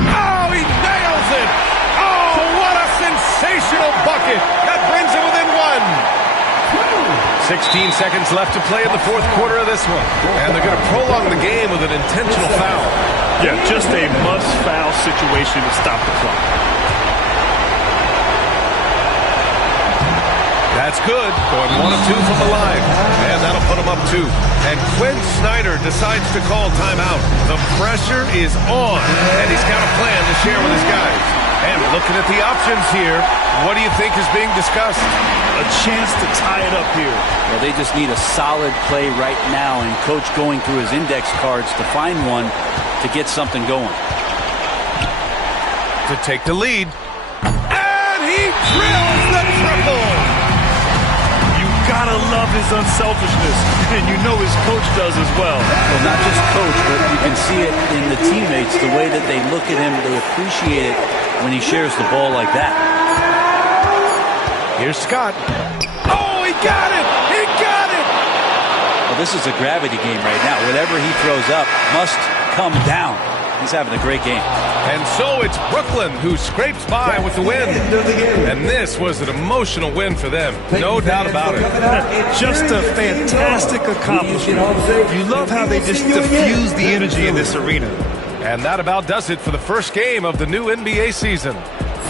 Oh, he nails it! Oh, what a sensational bucket! That brings him within 1. 16 seconds left to play in the fourth quarter of this one. And they're going to prolong the game with an intentional foul. Yeah, just a must-foul situation to stop the clock. That's good. Going 1 of 2 from the line. And that'll put him up 2. And Quinn Snyder decides to call timeout. The pressure is on. And he's got a plan to share with his guys. And looking at the options here, what do you think is being discussed? A chance to tie it up here. Well, they just need a solid play right now. And Coach going through his index cards to find one to get something going. To take the lead. And he drills the triple! Gotta love his unselfishness, and you know his coach does as well. Well, not just coach, but you can see it in the teammates, the way that they look at him, they appreciate it when he shares the ball like that. Here's Scott. Oh, he got it! He got it! Well, this is a gravity game right now. Whatever he throws up must come down. He's having a great game. And so it's Brooklyn who scrapes by with the win. And this was an emotional win for them. No doubt about it. Just a fantastic accomplishment. You love how they just diffuse the energy in this arena. And that about does it for the first game of the new NBA season.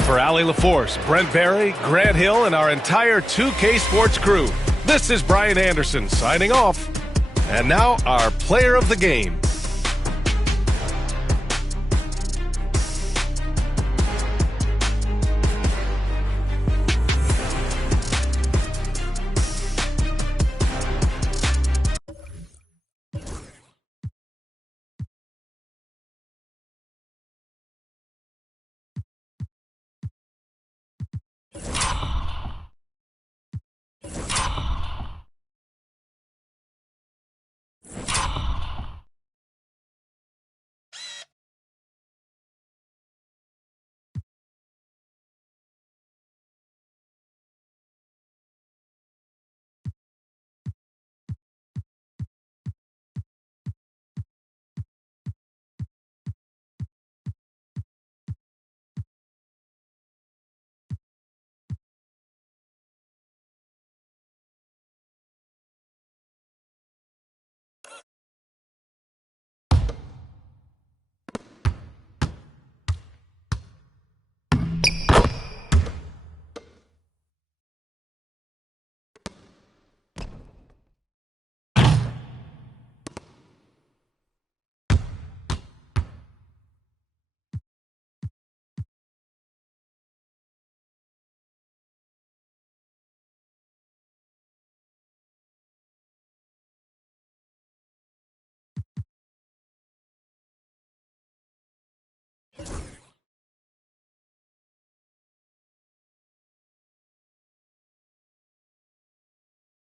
For Allie LaForce, Brent Barry, Grant Hill, and our entire 2K Sports crew, this is Brian Anderson signing off. And now our player of the game.